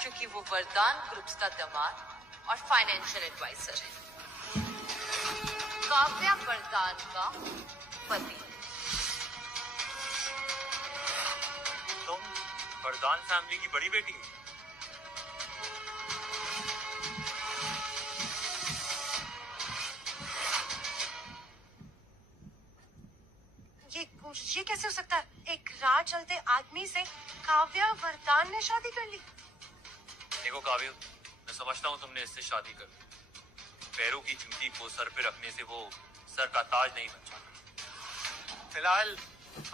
क्योंकि वो वरदान ग्रुप्स का दामाद और फाइनेंशियल एडवाइजर है। काव्या वरदान का पति। तुम वरदान फैमिली की बड़ी बेटी हो। ये कैसे हो सकता है? एक राह चलते आदमी से काव्या वरदान ने शादी कर ली। देखो काव्य, मैं समझता हूँ तुमने इससे शादी कर ली। पैरों की जूती को सर पे रखने से वो सर का ताज नहीं बन जाता। फिलहाल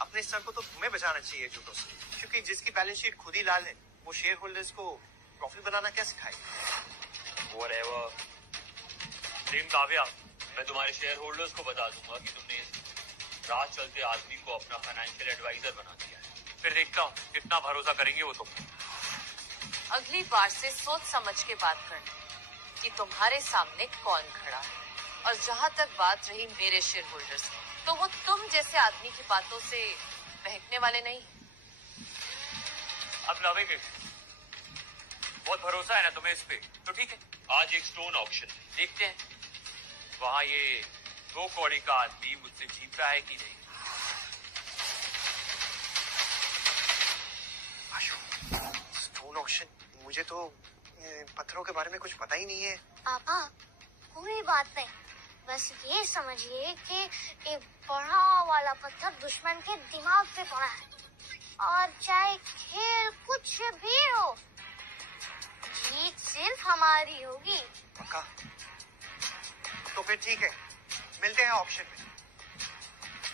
अपने सर को तो तुम्हें बचाना चाहिए जूतों से, क्योंकि जिसकी बैलेंस शीट खुद ही लाल है, वो शेयर होल्डर्स को प्रॉफिट बनाना क्या सिखाएगा? Whatever. प्रेम काव्या, मैं तुम्हारे शेयर होल्डर्स को बता दूंगा कि तुमने इस रात चलते आदमी को अपना फाइनेंशियल एडवाइजर बना दिया है। फिर देखता हूँ कितना भरोसा करेंगे वो तुम। अगली बार से सोच समझ के बात करना कि तुम्हारे सामने कौन खड़ा है। और जहां तक बात रही मेरे शेयर होल्डर्स, तो वो तुम जैसे आदमी की बातों से बहकने वाले नहीं। अब लवेंगे, बहुत भरोसा है ना तुम्हें इस पे, तो ठीक है। आज एक स्टोन ऑक्शन देखते हैं वहां ये 2 कौड़ी का आदमी मुझसे जीत रहा है कि नहीं। आशु, स्टोन ऑक्शन? मुझे तो पत्थरों के बारे में कुछ पता ही नहीं है। पापा कोई बात नहीं, बस ये समझिए कि एक बड़ा वाला पत्थर दुश्मन के दिमाग पे पड़ा है, और चाहे खेल कुछ भी हो, जीत सिर्फ हमारी होगी। पक्का? तो फिर ठीक है, मिलते हैं ऑप्शन में।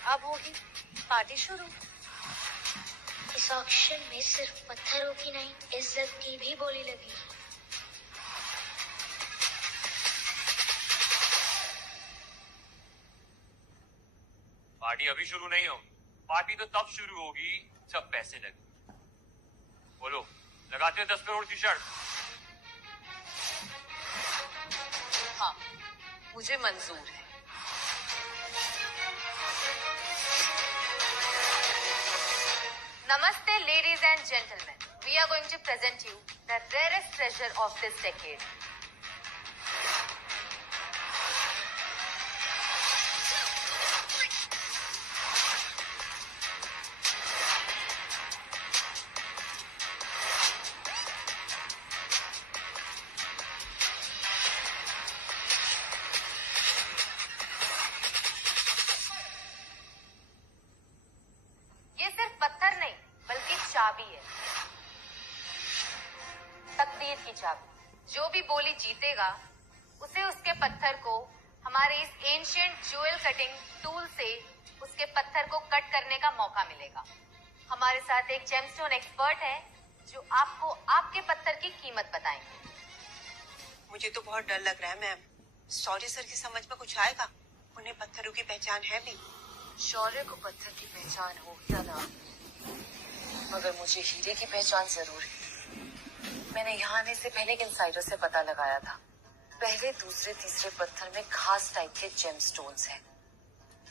अब होगी पार्टी शुरू। इस ऑक्शन में सिर्फ पत्थरों की नहीं, इज्जत की भी बोली लगी। पार्टी अभी शुरू नहीं होगी, पार्टी तो तब शुरू होगी जब पैसे लगे। बोलो, लगाते हैं 10 करोड़ की शर्त? हाँ, मुझे मंजूर है। Namaste, ladies and gentlemen. We are going to present you the rarest treasure of this decade. ये सिर्फ पत्थर नहीं, बल्कि चाबी है, तकदीर की चाबी। जो भी बोली जीतेगा, उसे उसके पत्थर को हमारे इस एंशिएंट ज्वेल कटिंग टूल से उसके पत्थर को कट करने का मौका मिलेगा। हमारे साथ एक जेमस्टोन एक्सपर्ट है जो आपको आपके पत्थर की कीमत बताएंगे। मुझे तो बहुत डर लग रहा है मैम। शौर्य सर की समझ में कुछ आएगा? उन्हें पत्थरों की पहचान है भी। शौर्य को पत्थर की पहचान हो या ना, मगर मुझे हीरे की पहचान जरूर है। मैंने यहाँ आने से पहले एक इनसाइडर से पता लगाया था। पहले, दूसरे, तीसरे पत्थर में खास टाइप के जेमस्टोन्स हैं।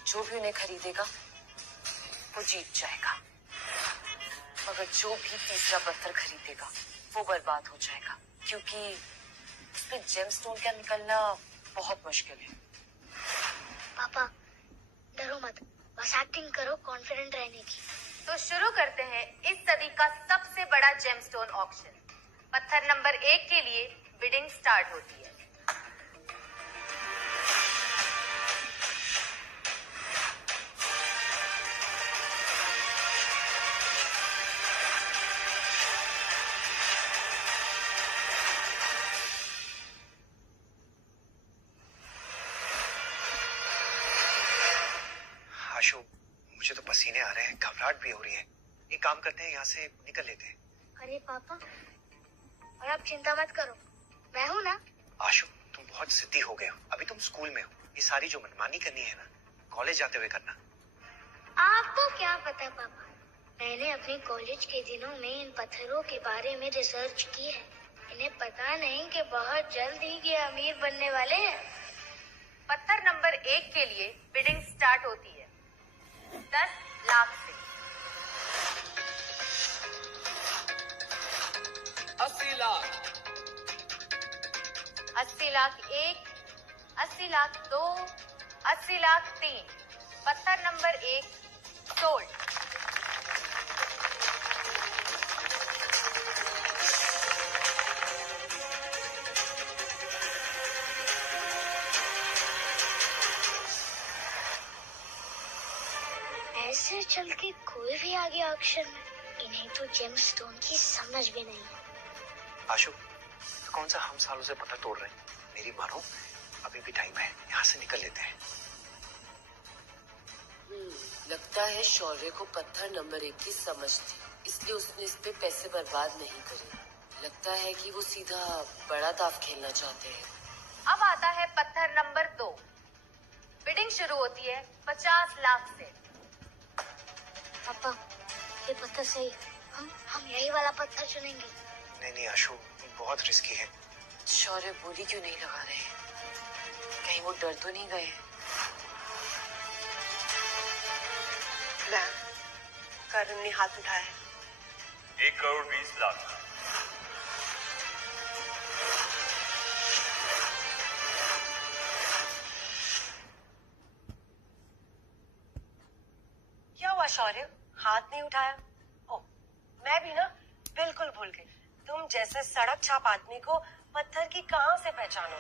जो भी उन्हें खरीदेगा वो जीत जाएगा, मगर जो भी तीसरा पत्थर खरीदेगा वो बर्बाद हो जाएगा, क्योंकि उसमें जेमस्टोन का निकलना बहुत मुश्किल है। पापा डरो मत, बस एक्टिंग करो कॉन्फिडेंट रहने की। तो शुरू करते हैं इस सदी का सबसे बड़ा जेमस्टोन ऑक्शन। पत्थर नंबर 1 के लिए बिडिंग स्टार्ट होती है। आशु, मुझे तो पसीने आ रहे हैं, घबराहट भी हो रही है। एक काम करते हैं, यहाँ से निकल लेते हैं। अरे पापा, और आप चिंता मत करो, मैं हूँ ना। आशु, तुम बहुत जिद्दी हो गए हो। अभी तुम स्कूल में हो, ये सारी जो मनमानी करनी है ना, कॉलेज जाते हुए करना। आपको क्या पता पापा, मैंने अपने कॉलेज के दिनों में इन पत्थरों के बारे में रिसर्च की है। इन्हें पता नहीं कि बहुत जल्द ही ये अमीर बनने वाले हैं। पत्थर नंबर 1 के लिए बिडिंग स्टार्ट होती है 10 लाख से। 80 लाख, 80 लाख 1, 80 लाख 2, 80 लाख 3। पत्थर नंबर 1 सोल्ड। ऐसे चल के कोई भी आ गया ऑक्शन में, इन्हें तो जेमस्टोन की समझ भी नहीं है। आशु, तो कौन सा हम सालों से पत्थर तोड़ रहे हैं? मेरी मानो, अभी भी टाइम है, यहाँ से निकल लेते हैं। लगता है शौर्य को पत्थर नंबर 1 की समझ थी, इसलिए उसने इस पे पैसे बर्बाद नहीं करे। लगता है कि वो सीधा बड़ा दाव खेलना चाहते हैं। अब आता है पत्थर नंबर 2। बिडिंग शुरू होती है 50 लाख से। पापा ये पत्थर सही, हम यही वाला पत्थर चुनेंगे। नहीं आशु, बहुत रिस्की है। शौर्य बोली क्यों नहीं लगा रहे? कहीं वो डर तो नहीं गए? मैम, करण ने हाथ उठाया है। 1 करोड़ 20 लाख। क्या हुआ शौर्य, हाथ नहीं उठाया? ओ, मैं भी ना बिल्कुल भूल गई। तुम जैसे सड़क छाप आदमी को पत्थर की कहां से पहचानो?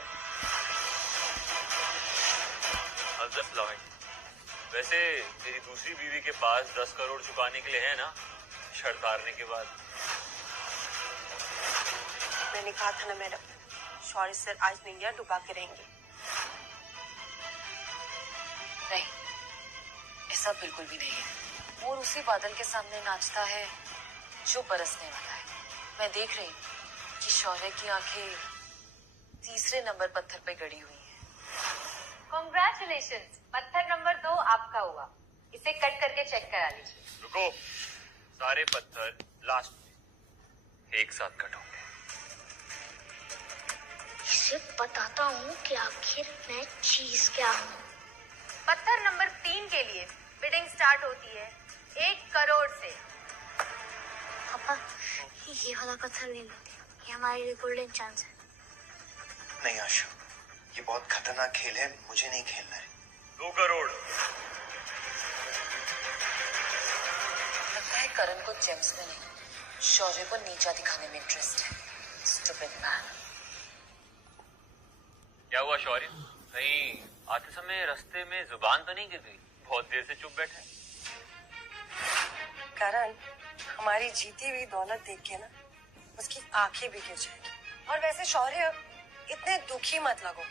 वैसे तेरी दूसरी बीवी के पास 10 करोड़ चुकाने के लिए है ना, शर्त हारने के बाद। मैंने कहा था ना मैडम, शौर्य सर आज नैया डुबा के रहेंगे। नहीं, ऐसा बिल्कुल भी नहीं है। मोर उसी बादल के सामने नाचता है जो बरसने वाला है। मैं देख रही हूँ कि शौर्य की आंखें तीसरे नंबर पत्थर पे गड़ी हुई हैं। कॉन्ग्रेचुलेशंस, पत्थर नंबर 2 आपका हुआ। इसे कट करके चेक करा लीजिए। रुको, सारे पत्थर लास्ट में एक साथ कट होंगे। इसे बताता हूँ कि आखिर मैं चीज क्या हूँ। पत्थर नंबर 3 के लिए बिडिंग स्टार्ट होती है 1 करोड़ से। पापा ये वाला पत्थर ले लो, ये हमारे लिए गोल्डन चांस है। नहीं आशु, ये बहुत खतरनाक खेल है, मुझे नहीं खेलना है। 2 करोड़। लगता है करण को जेम्स में नहीं, शौर्य को नीचा दिखाने में इंटरेस्ट है। Stupid man. क्या हुआ शौर्य, कहीं आते समय रास्ते में जुबान तो नहीं गिर गई? बहुत देर से चुप बैठे। करण, हमारी जीती हुई दौलत देख के ना उसकी आंखें भी गिर जाएंगी। और वैसे शौर्य, इतने दुखी मत लगो,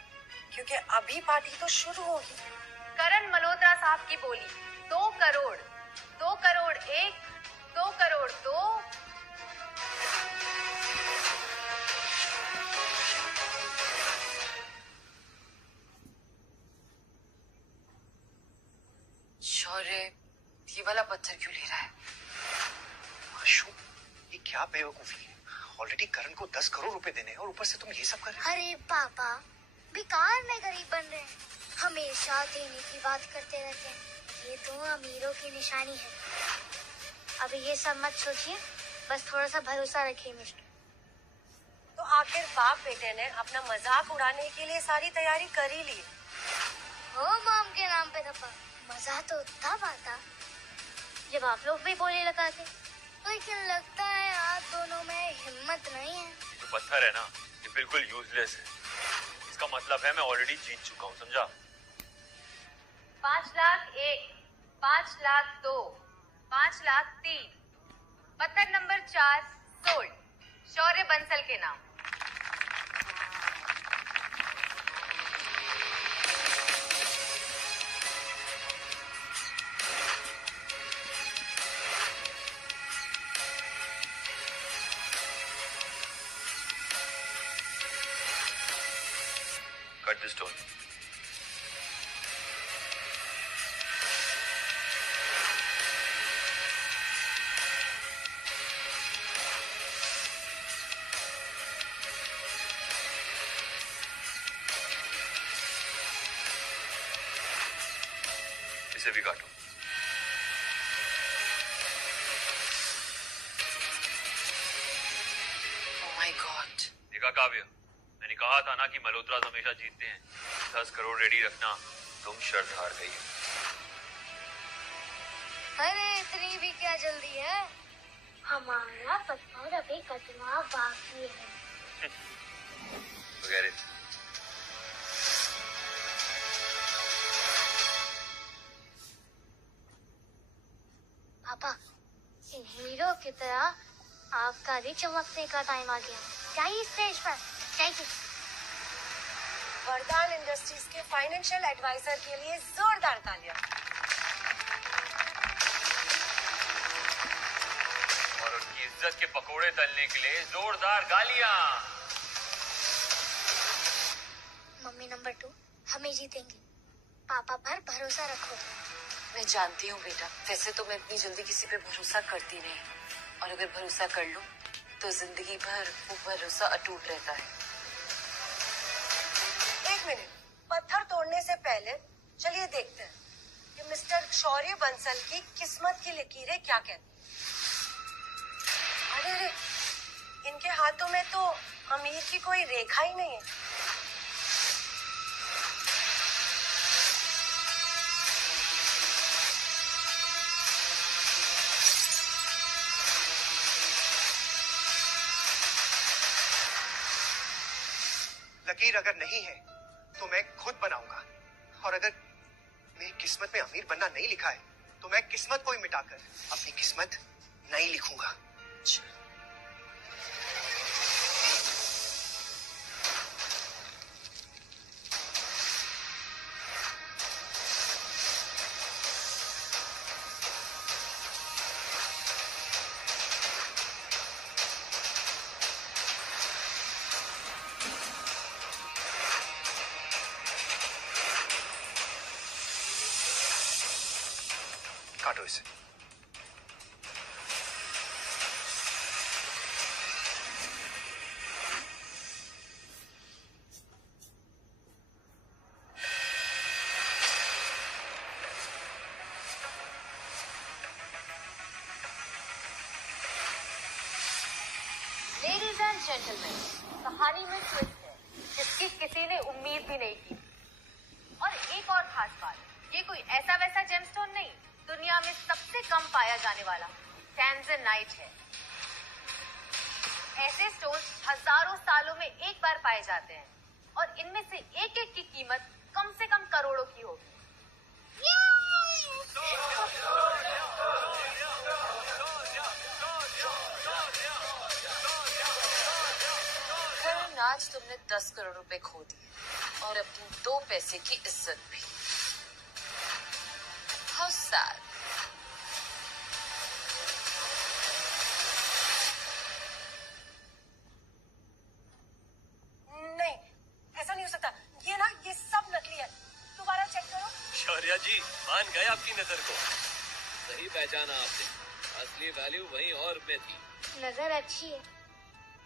क्योंकि अभी पार्टी तो शुरू होगी। करण मल्होत्रा साहब की बोली 2 करोड़, 2 करोड़ 1, 2 करोड़ 2। शौर्य ये वाला पत्थर क्यों ले रहा है? आशु, ये क्या बेवकूफी है? ऑलरेडी करण को 10 करोड़ रुपए देने हैं और ऊपर से तुम ये सब कर रहे हो। अरे पापा, बेकार में गरीब बन रहे हैं, हमेशा देने की बात करते रहते हैं। ये तो अमीरों की निशानी है। अभी ये सब मत सोचिए, बस थोड़ा सा भरोसा रखिए मिस्टर। तो आखिर बाप बेटे ने अपना मजाक उड़ाने के लिए सारी तैयारी कर ही ली। हो मॉम के नाम पे धप्पा। मजा तो तब आता जब आप लोग भी बोले लगाते, लेकिन लगता है आप दोनों में हिम्मत नहीं है। जो पत्थर है ना, ये बिल्कुल यूजलेस है। इसका मतलब है मैं ऑलरेडी जीत चुका हूँ, समझा? 5 लाख 1, 5 लाख 2, 5 लाख 3। पत्थर नंबर 4 सोल्ड, शौर्य बंसल के नाम। Cut the stone. इसे भी काटो। Oh my God. देखा काव्य, मैंने कहा था ना कि मल्होत्रा हमेशा जीतते हैं। 10 करोड़ रेडी रखना, तुम शर्त हार गई हो। अरे इतनी भी क्या जल्दी है, हमारा पत्थर अभी कटना बाकी है। Forget it. पापा, इन हीरो की तरह आपका भी चमकने का टाइम आ गया। चाहिए स्टेज पर, चाहिए। वरदान इंडस्ट्रीज के फाइनेंशियल एडवाइजर के लिए जोरदार तालियां। और उनकी इज्जत इज्जत के पकोड़े तलने के लिए जोरदार गालियां। मम्मी नंबर 2 हमें जीतेंगे। पापा पर भरोसा रखो। मैं जानती हूँ बेटा, वैसे तो मैं इतनी जल्दी किसी पे भरोसा करती नहीं, और अगर भरोसा कर लूं तो जिंदगी भर वो भरोसा अटूट रहता है। एक मिनट, पत्थर तोड़ने से पहले चलिए देखते हैं कि मिस्टर शौर्य बंसल की किस्मत की लकीरें क्या कहती हैं। अरे अरे, इनके हाथों में तो अमीर की कोई रेखा ही नहीं है। लकीर अगर नहीं है तो मैं खुद बनाऊंगा, और अगर मेरी किस्मत में अमीर बनना नहीं लिखा है तो मैं किस्मत को ही मिटाकर अपनी किस्मत नहीं लिखूंगा। काटो इसे। लेडीज एंड जेंटलमैन, कहानी में ट्विस्ट है जिसकी किसी ने उम्मीद भी नहीं की। और एक और खास बात, ये कोई ऐसा वैसा जेमस्टोन नहीं, दुनिया में सबसे कम पाया जाने वाला टैंजनाइट है। ऐसे स्टोन हजारों सालों में एक बार पाए जाते हैं, और इनमें से एक एक की कीमत कम से कम करोड़ों की होगी। करण, आज तुमने 10 करोड़ रुपए खो दिए और अपनी 2 पैसे की इज्जत भी। How sad. नहीं, ऐसा नहीं हो सकता। ये सब नकली है। दोबारा चेक करो। शौर्या जी, मान गए आपकी नजर को। सही पहचाना आपने, असली वैल्यू वहीं और में थी। नजर अच्छी है,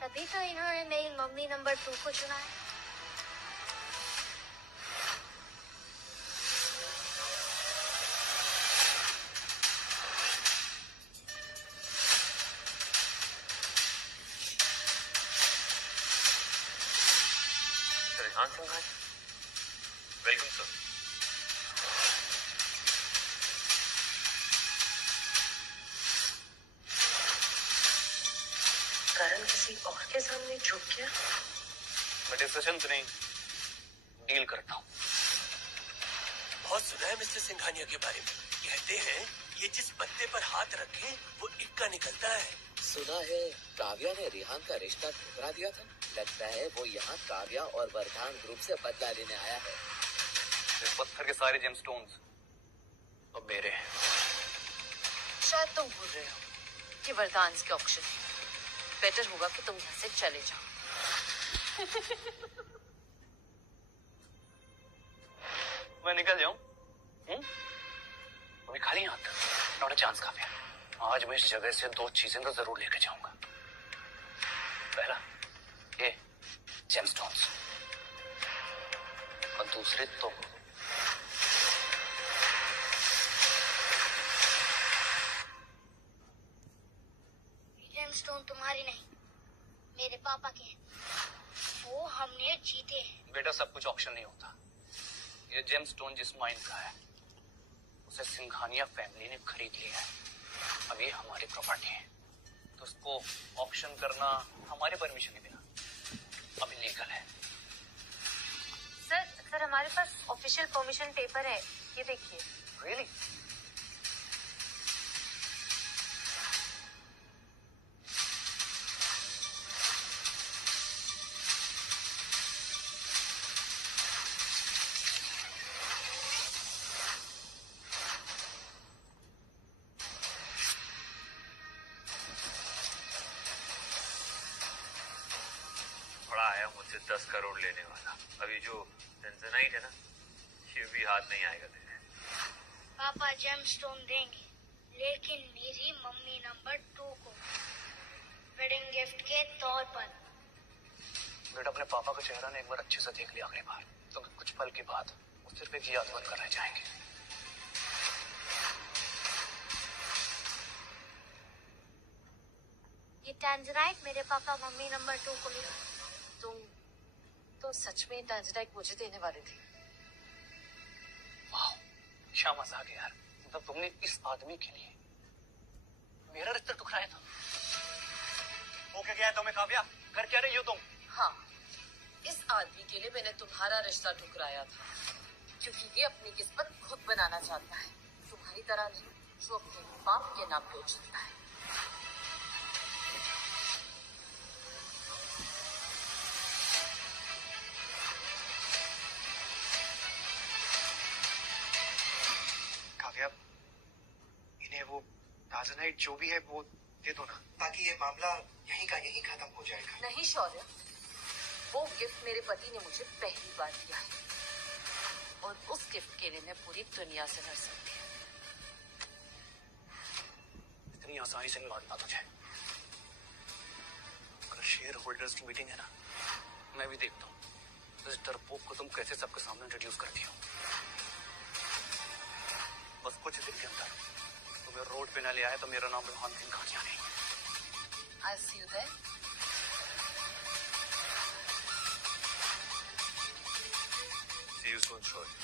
तभी तो इन्होंने मेरी मम्मी नंबर 2 को चुना है। रेहान सिंह भाई, वेलकम सर। करण किसी और के सामने झुक गया। मैं डिस्कशन नहीं, डील करता हूँ। बहुत सुना है मिस्टर सिंघानिया के बारे में। कहते हैं ये जिस पत्ते पर हाथ रखे वो इक्का निकलता है। सुना है काव्या ने रिहान का रिश्ता ठुकरा दिया था। लगता है वो यहाँ काव्या और वरदान ग्रुप से बदला लेने आया है। इस पत्थर के सारे जेमस्टोन्स अब मेरे हैं। शायद तुम भूल रहे हो कि वरदान के ऑक्शन बेटर होगा कि तुम यहाँ से चले जाओ। मैं निकल जाऊं? अभी खाली हाथ, नॉट अ चांस काव्या। आज मैं इस जगह से 2 चीजें तो जरूर लेके जाऊंगा। पहला, ये जेमस्टोन्स, और दूसरे तो जेमस्टोन तुम्हारी नहीं, मेरे पापा के हैं। वो हमने जीते हैं। बेटा, सब कुछ ऑक्शन नहीं होता। ये जेमस्टोन जिस माइन का है उसे सिंघानिया फैमिली ने खरीद लिया है। अब ये हमारी प्रॉपर्टी है, तो उसको ऑक्शन करना हमारे परमिशन के बिना अब इलीगल है। सर हमारे पास ऑफिशियल परमिशन पेपर है, ये देखिए। रियली? आया मुझसे 10 करोड़ लेने वाला। अभी जो टेंशनाइट है ना, ये भी हाथ नहीं आएगा तेरे। पापा जेमस्टोन देंगे, लेकिन मेरी मम्मी नंबर 2 को वेडिंग गिफ्ट के तौर पर। बेटा, अपने पापा का चेहरा ने एक बार अच्छे से देख लिया आखिरी बार, तो कुछ पल के बाद वो सिर्फ एक याद बन कर रह जाएंगे। ये टैंजराइट मेरे पापा मम्मी नंबर 2 को ले। तुम सच में टैंजराइट मुझे देने वाले थे? वाह, क्या मजाक है यार। मतलब तुमने इस आदमी के लिए मेरा रिश्ता टुकराया था। हो क्या गया तुम्हें काव्या? कर क्या रही हो तुम? हाँ, इस आदमी के लिए मैंने तुम्हारा रिश्ता ठुकराया था, क्योंकि ये अपनी किस्मत खुद बनाना चाहता है, तुम्हारी तरह नहीं जो अपने बाप के नाम पे उछलता है। काव्या, इन्हें वो टांजराइट जो भी है वो दे दो ना, ताकि ये मामला यहीं का यहीं खत्म हो जाएगा। नहीं शौर्य, वो गिफ्ट मेरे पति ने मुझे पहली बार दिया है, और उस गिफ्ट के लिए मैं पूरी दुनिया से लड़ सकती हूँ। इतनी आसानी से नहीं मानता तुझे। कल शेयर होल्डर्स की मीटिंग है ना, मैं भी देखता हूँ इस डरपोक को तुम कैसे सबके सामने इंट्रोड्यूस करती हो। बस कुछ दिन के अंदर तुम्हें रोड पे न ले आया तो मेरा नाम रोहन सिंघानिया नहीं। I'll see you there. See you soon, Shorty.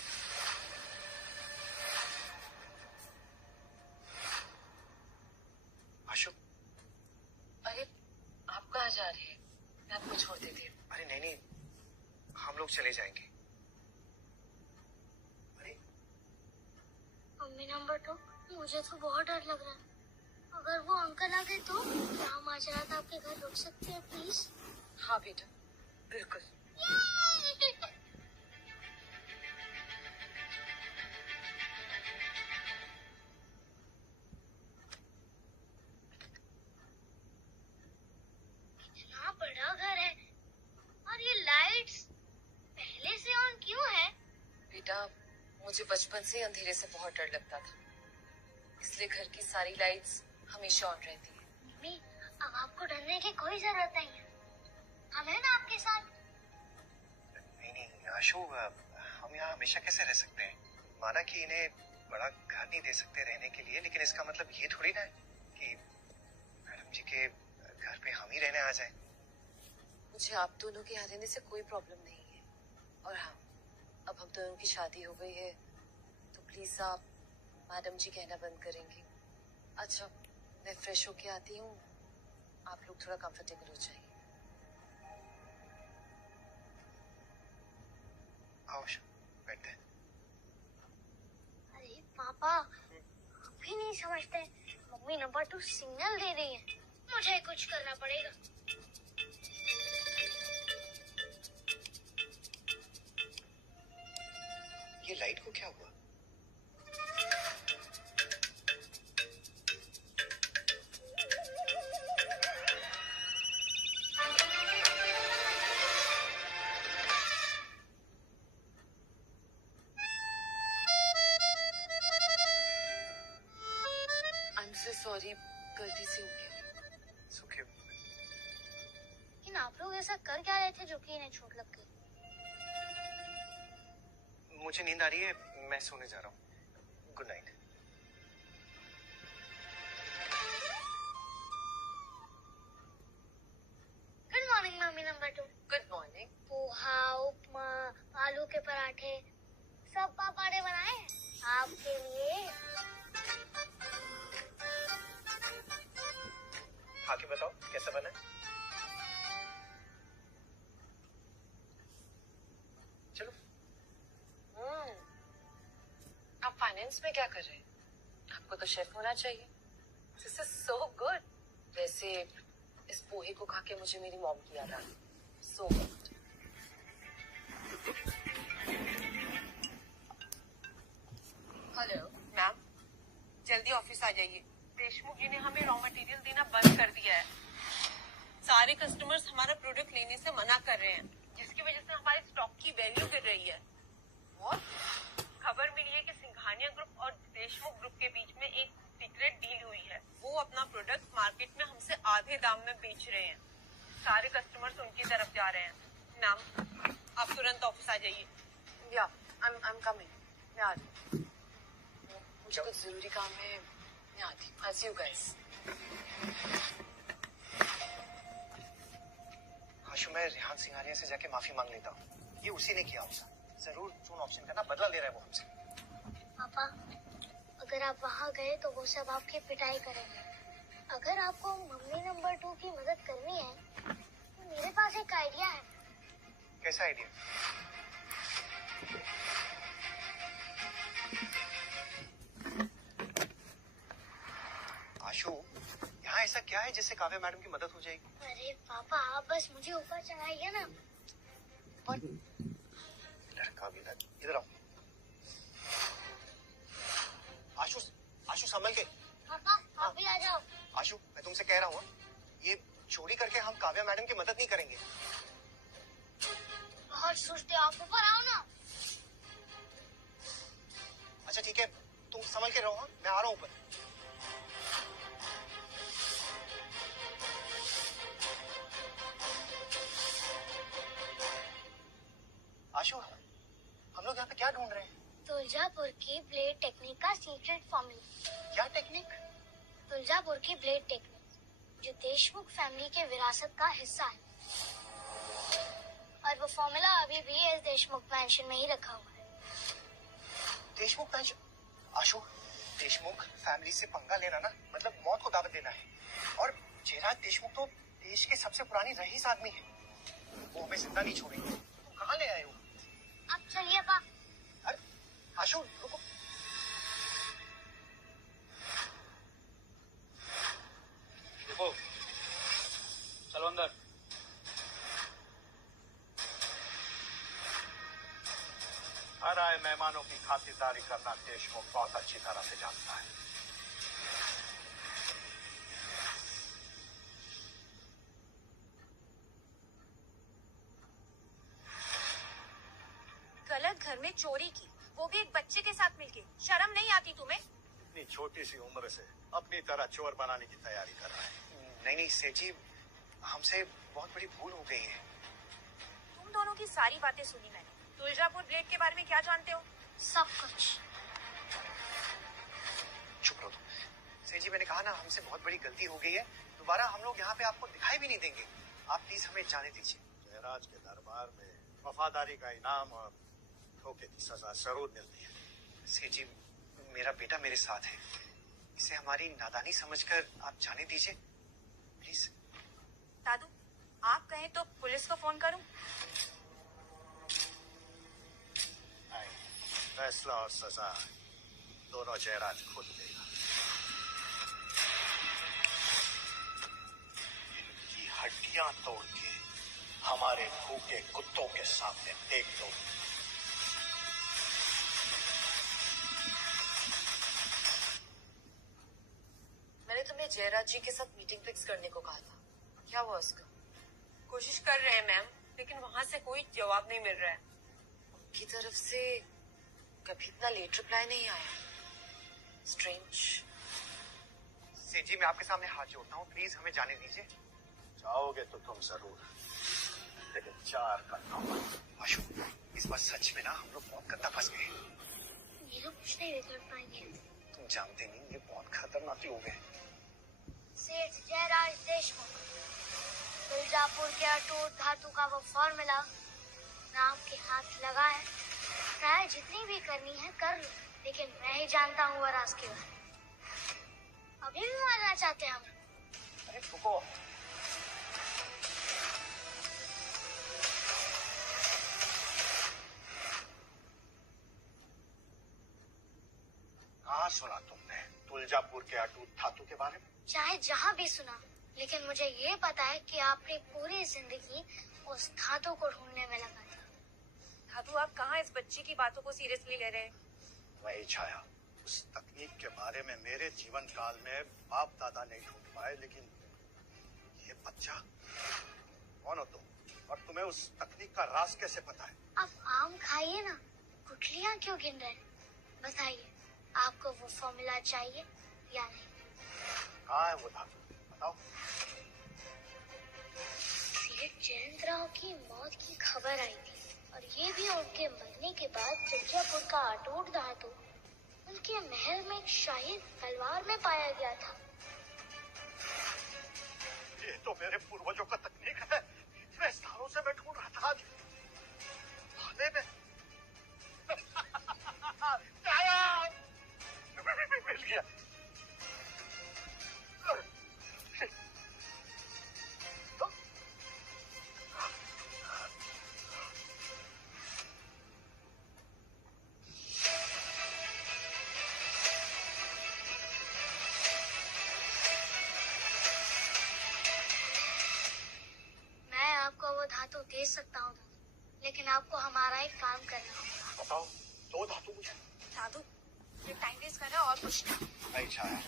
आशु, अरे आप कहाँ जा रहे हैं? मैं आपको छोड़ देती हूँ। अरे नहीं नहीं, हम लोग चले जाएंगे। मम्मी नंबर 2, मुझे तो बहुत डर लग रहा है। अगर वो अंकल आ गए तो क्या हम आज रात आपके घर रुक सकते हैं प्लीज? हाँ बेटा, बिल्कुल। इतना बड़ा घर है और ये लाइट्स पहले से ऑन क्यों है? बेटा, मुझे बचपन से अंधेरे से बहुत डर लगता था, इसलिए घर की सारी लाइट्स हमेशा ऑन रहती है। मम्मी, अब आपको डरने की कोई जरूरत नहीं है, हम हैं ना आपके साथ। नहीं नहीं आशु, हम यहाँ हमेशा कैसे रह सकते हैं? माना कि इन्हें बड़ा घर नहीं दे सकते रहने के लिए, लेकिन इसका मतलब ये थोड़ी ना है कि मैडम जी के घर पे हम ही रहने आ जाए। मुझे आप दोनों के यहाँ रहने से कोई प्रॉब्लम नहीं है, और हाँ, अब हम दोनों की शादी हो गई है तो प्लीज आप मैडम जी कहना बंद करेंगे। अच्छा, मैं फ्रेश होके आती हूँ, आप लोग थोड़ा कंफर्टेबल हो जाइए। आओ आशु, बैठते हैं। अरे पापा, आप भी नहीं समझते, मम्मी नंबर 2 सिग्नल दे रही है, मुझे कुछ करना पड़ेगा। ये लाइट को क्या हुआ? सॉरी, गलती से हो गया। लेकिन आप लोग ऐसा कर क्या रहे थे जो कि इन्हें चोट लग गई? मुझे नींद आ रही है, मैं सोने जा रहा हूँ। Good night. Good morning mummy number 2। Good morning. Poha, upma, आलू के पराठे सब पापा ने बनाए हैं आपके लिए। खा के बताओ कैसा बना है? चलो। आप फाइनेंस में क्या कर रहे हैं? आपको तो शेफ होना चाहिए। This is so good. वैसे इस पोहे को खा के मुझे मेरी मॉम की याद आ गई। So good. हेलो मैम, जल्दी ऑफिस आ जाइए। देशमुख जी ने हमें रॉ मटेरियल देना बंद कर दिया है। सारे कस्टमर्स हमारा प्रोडक्ट लेने से मना कर रहे हैं, जिसकी वजह से हमारे स्टॉक की वैल्यू गिर रही है। और खबर मिली है कि सिंघानिया ग्रुप और देशमुख ग्रुप के बीच में एक सीक्रेट डील हुई है। वो अपना प्रोडक्ट मार्केट में हमसे आधे दाम में बेच रहे हैं। सारे कस्टमर्स उनकी तरफ जा रहे हैं। मैम, आप तुरंत ऑफिस आ जाइए। या I'm coming. मैं आ रही हूँ। मुझे कुछ जरूरी काम है, मैं आती हूँ। I'll see you guys. आशु, मैं रेहान सिंघानिया से जाके माफी मांग लेता हूँ। ये उसी ने किया होगा। जरूर फोन ऑप्शन का ना बदला ले रहा है वो हमसे। पापा, अगर आप वहाँ गए तो वो सब आपकी पिटाई करेंगे। अगर आपको मम्मी नंबर 2 की मदद करनी है तो मेरे पास एक आइडिया है। कैसा आइडिया? आशु, यहाँ ऐसा क्या है जिससे काव्या मैडम की मदद हो जाएगी? अरे पापा, आप बस मुझे ऊपर चढ़ाइए ना। लड़का भी लग, इधर आओ। आशु, आशु संभल के। पापा, आप भी आ जाओ। आशु, मैं तुमसे कह रहा हूँ, ये चोरी करके हम काव्या मैडम की मदद नहीं करेंगे। बहुत सोचते हो, आप ऊपर आओ ना। अच्छा ठीक है, तुम संभल के रहो। हाँ, मैं आ रहा हूँ ऊपर। आशु, हम लोग यहाँ पे क्या ढूंढ रहे हैं? तुलजापुर की ब्लेड टेक्निक का सीक्रेट फॉर्मूला। क्या टेक्निक? तुलजापुर की ब्लेड टेक्निक, जो देशमुख फैमिली के विरासत का हिस्सा है। और वो फॉर्मूला अभी भी इस देशमुख पेंशन में ही रखा हुआ है। देशमुख पेंशन? आशु, देशमुख फैमिली से पंगा लेना ना मतलब मौत को दावत देना है। और जयराज देशमुख तो देश के सबसे पुरानी रईस आदमी है। वो हमें जिंदा नहीं छोड़ेंगे। तुम कहाँ ले आए हो? अब चलिए बा। अरे आशु, रुको। देखो, चलो अंदर। हर आए मेहमानों की खातिरदारी करना देशमुख बहुत अच्छी तरह से जानता है। गलत घर में चोरी की, वो भी एक बच्चे के साथ मिलके। शर्म नहीं आती तुम्हें? इतनी छोटी सी उम्र से अपनी तरह चोर बनाने की तैयारी कर रहा है। नहीं नहीं सेठ जी, हमसे बहुत बड़ी भूल हो गई है। तुम दोनों की सारी बातें सुनी मैंने। तुलजापुर ब्लेड के बारे में क्या जानते हो? सब कुछ। चुप रहो तुम। सेठ जी, मैंने कहा ना, हमसे बहुत बड़ी गलती हो गई है। दोबारा हम लोग यहाँ पे आपको दिखाई भी नहीं देंगे। आप प्लीज हमें जाने दीजिए। जयराज के दरबार में वफादारी का इनाम और धोखे की सजा जरूर मिलती है। सेठ जी, मेरा बेटा मेरे साथ है। इसे हमारी नादानी समझकर आप जाने दीजिए प्लीज। दादू, आप कहें तो पुलिस को फोन करूं? फैसला और सजा दोनों जयराज खुद देगा। इनकी हड्डियां तोड़ के हमारे भूखे कुत्तों के सामने फेंक दो। मैंने तुम्हें जयराज जी के साथ मीटिंग फिक्स करने को कहा था, क्या हुआ उसका? कोशिश कर रहे हैं मैम, लेकिन वहाँ से कोई जवाब नहीं मिल रहा है। उनकी तरफ से कभी इतना लेट रिप्लाई नहीं आया। स्ट्रेंज। सेठ जी, मैं आपके सामने हाथ जोड़ता हूँ, प्लीज हमें जाने दीजिए। जाओगे तो तुम जरूर, लेकिन 4 का नंबर। आशु, इस बार सच में ना हम लोग बहुत गंदा फंस गए। ये लोग कुछ नहीं बिगड़ पाएंगे। तुम जानते नहीं, ये बहुत खतरनाक लोग हैं। सेठ जयराज देशमुख, तुलजापुर के अटूट धातु का वो फॉर्मूला नाम के हाथ लगा है। चाहे जितनी भी करनी है कर लो, लेकिन मैं ही जानता हूँ वो राज के बारे में। अभी भी मारना चाहते हैं हम। अरे रुको। कहाँ सुना तुमने तुलजापुर के अटूट धातु के बारे में? चाहे जहाँ भी सुना, लेकिन मुझे ये पता है कि आपने पूरी जिंदगी उस धातु को ढूंढने में लगा दी। दादू, आप कहाँ इस बच्ची की बातों को सीरियसली ले रहे हैं? वही छाया, उस तकनीक के बारे में मेरे जीवन काल में बाप दादा नहीं ढूंढ पाए, लेकिन ये बच्चा कौन हो तुम और तुम्हें उस तकनीक का राज कैसे पता है? आप आम खाइए ना, गुठलियां क्यों गिन रहे हैं? बताइए, आपको वो फॉर्मूला चाहिए या नहीं? कहाँ है वो धातु, बताओ। सेठ जयंत राव की मौत की खबर आई थी और ये भी उनके मरने के बाद मिर्जापुर का अटूट धातु उनके महल में एक शाही तलवार में पाया गया था। ये तो मेरे पूर्वजों का तकनीक है। इतने सालों से मैं ढूंढ रहा था, आज भाले में मिल गया। धातु दे सकता हूँ, लेकिन आपको हमारा एक काम करना होगा। बताओ, दो धातु मुझे। साधु, ये टाइम वेस्ट कर रहा है और कुछ नहीं छाया।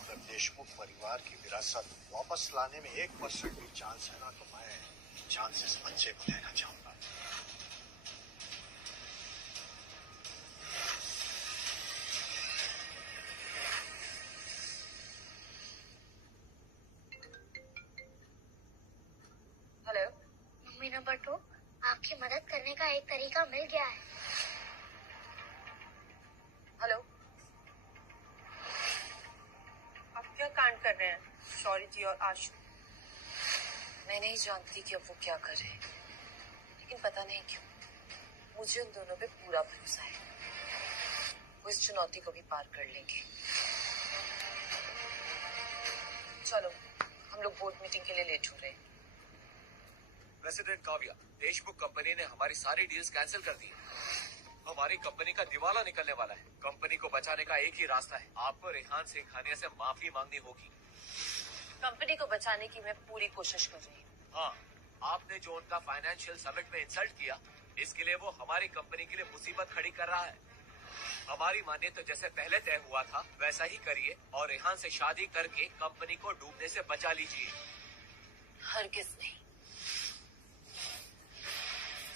अगर देशमुख परिवार की विरासत वापस लाने में 1% भी चांस है ना, तो मैं जान से इस बच्चे को लेना चाहूंगा। नंबर 2, आपकी मदद करने का एक तरीका मिल गया है। हेलो, आप क्या कांड कर रहे हैं शौर्य जी और आशु? मैं नहीं जानती कि अब वो क्या कर रहे हैं, लेकिन पता नहीं क्यों मुझे उन दोनों पे पूरा भरोसा है। वो इस चुनौती को भी पार कर लेंगे। चलो, हम लोग बोर्ड मीटिंग के लिए लेट हो रहे हैं। प्रेसिडेंट काव्या, देशमुख कंपनी ने हमारी सारी डील्स कैंसिल कर दी। हमारी कंपनी का दिवाला निकलने वाला है। कंपनी को बचाने का एक ही रास्ता है, आपको रेहान सिंघानिया से माफी मांगनी होगी। कंपनी को बचाने की मैं पूरी कोशिश कर रही हूँ। हाँ, आपने जो उनका फाइनेंशियल समिट में इंसल्ट किया, इसके लिए वो हमारी कंपनी के लिए मुसीबत खड़ी कर रहा है। हमारी मानिए तो जैसे पहले तय हुआ था वैसा ही करिए और रेहान से शादी करके कंपनी को डूबने से बचा लीजिए। हरगिज नहीं।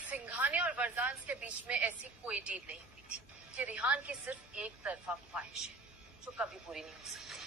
सिंघानिया और वरदान के बीच में ऐसी कोई डील नहीं हुई थी कि रेहान की सिर्फ एक तरफा ख्वाहिश है जो कभी पूरी नहीं हो सकती।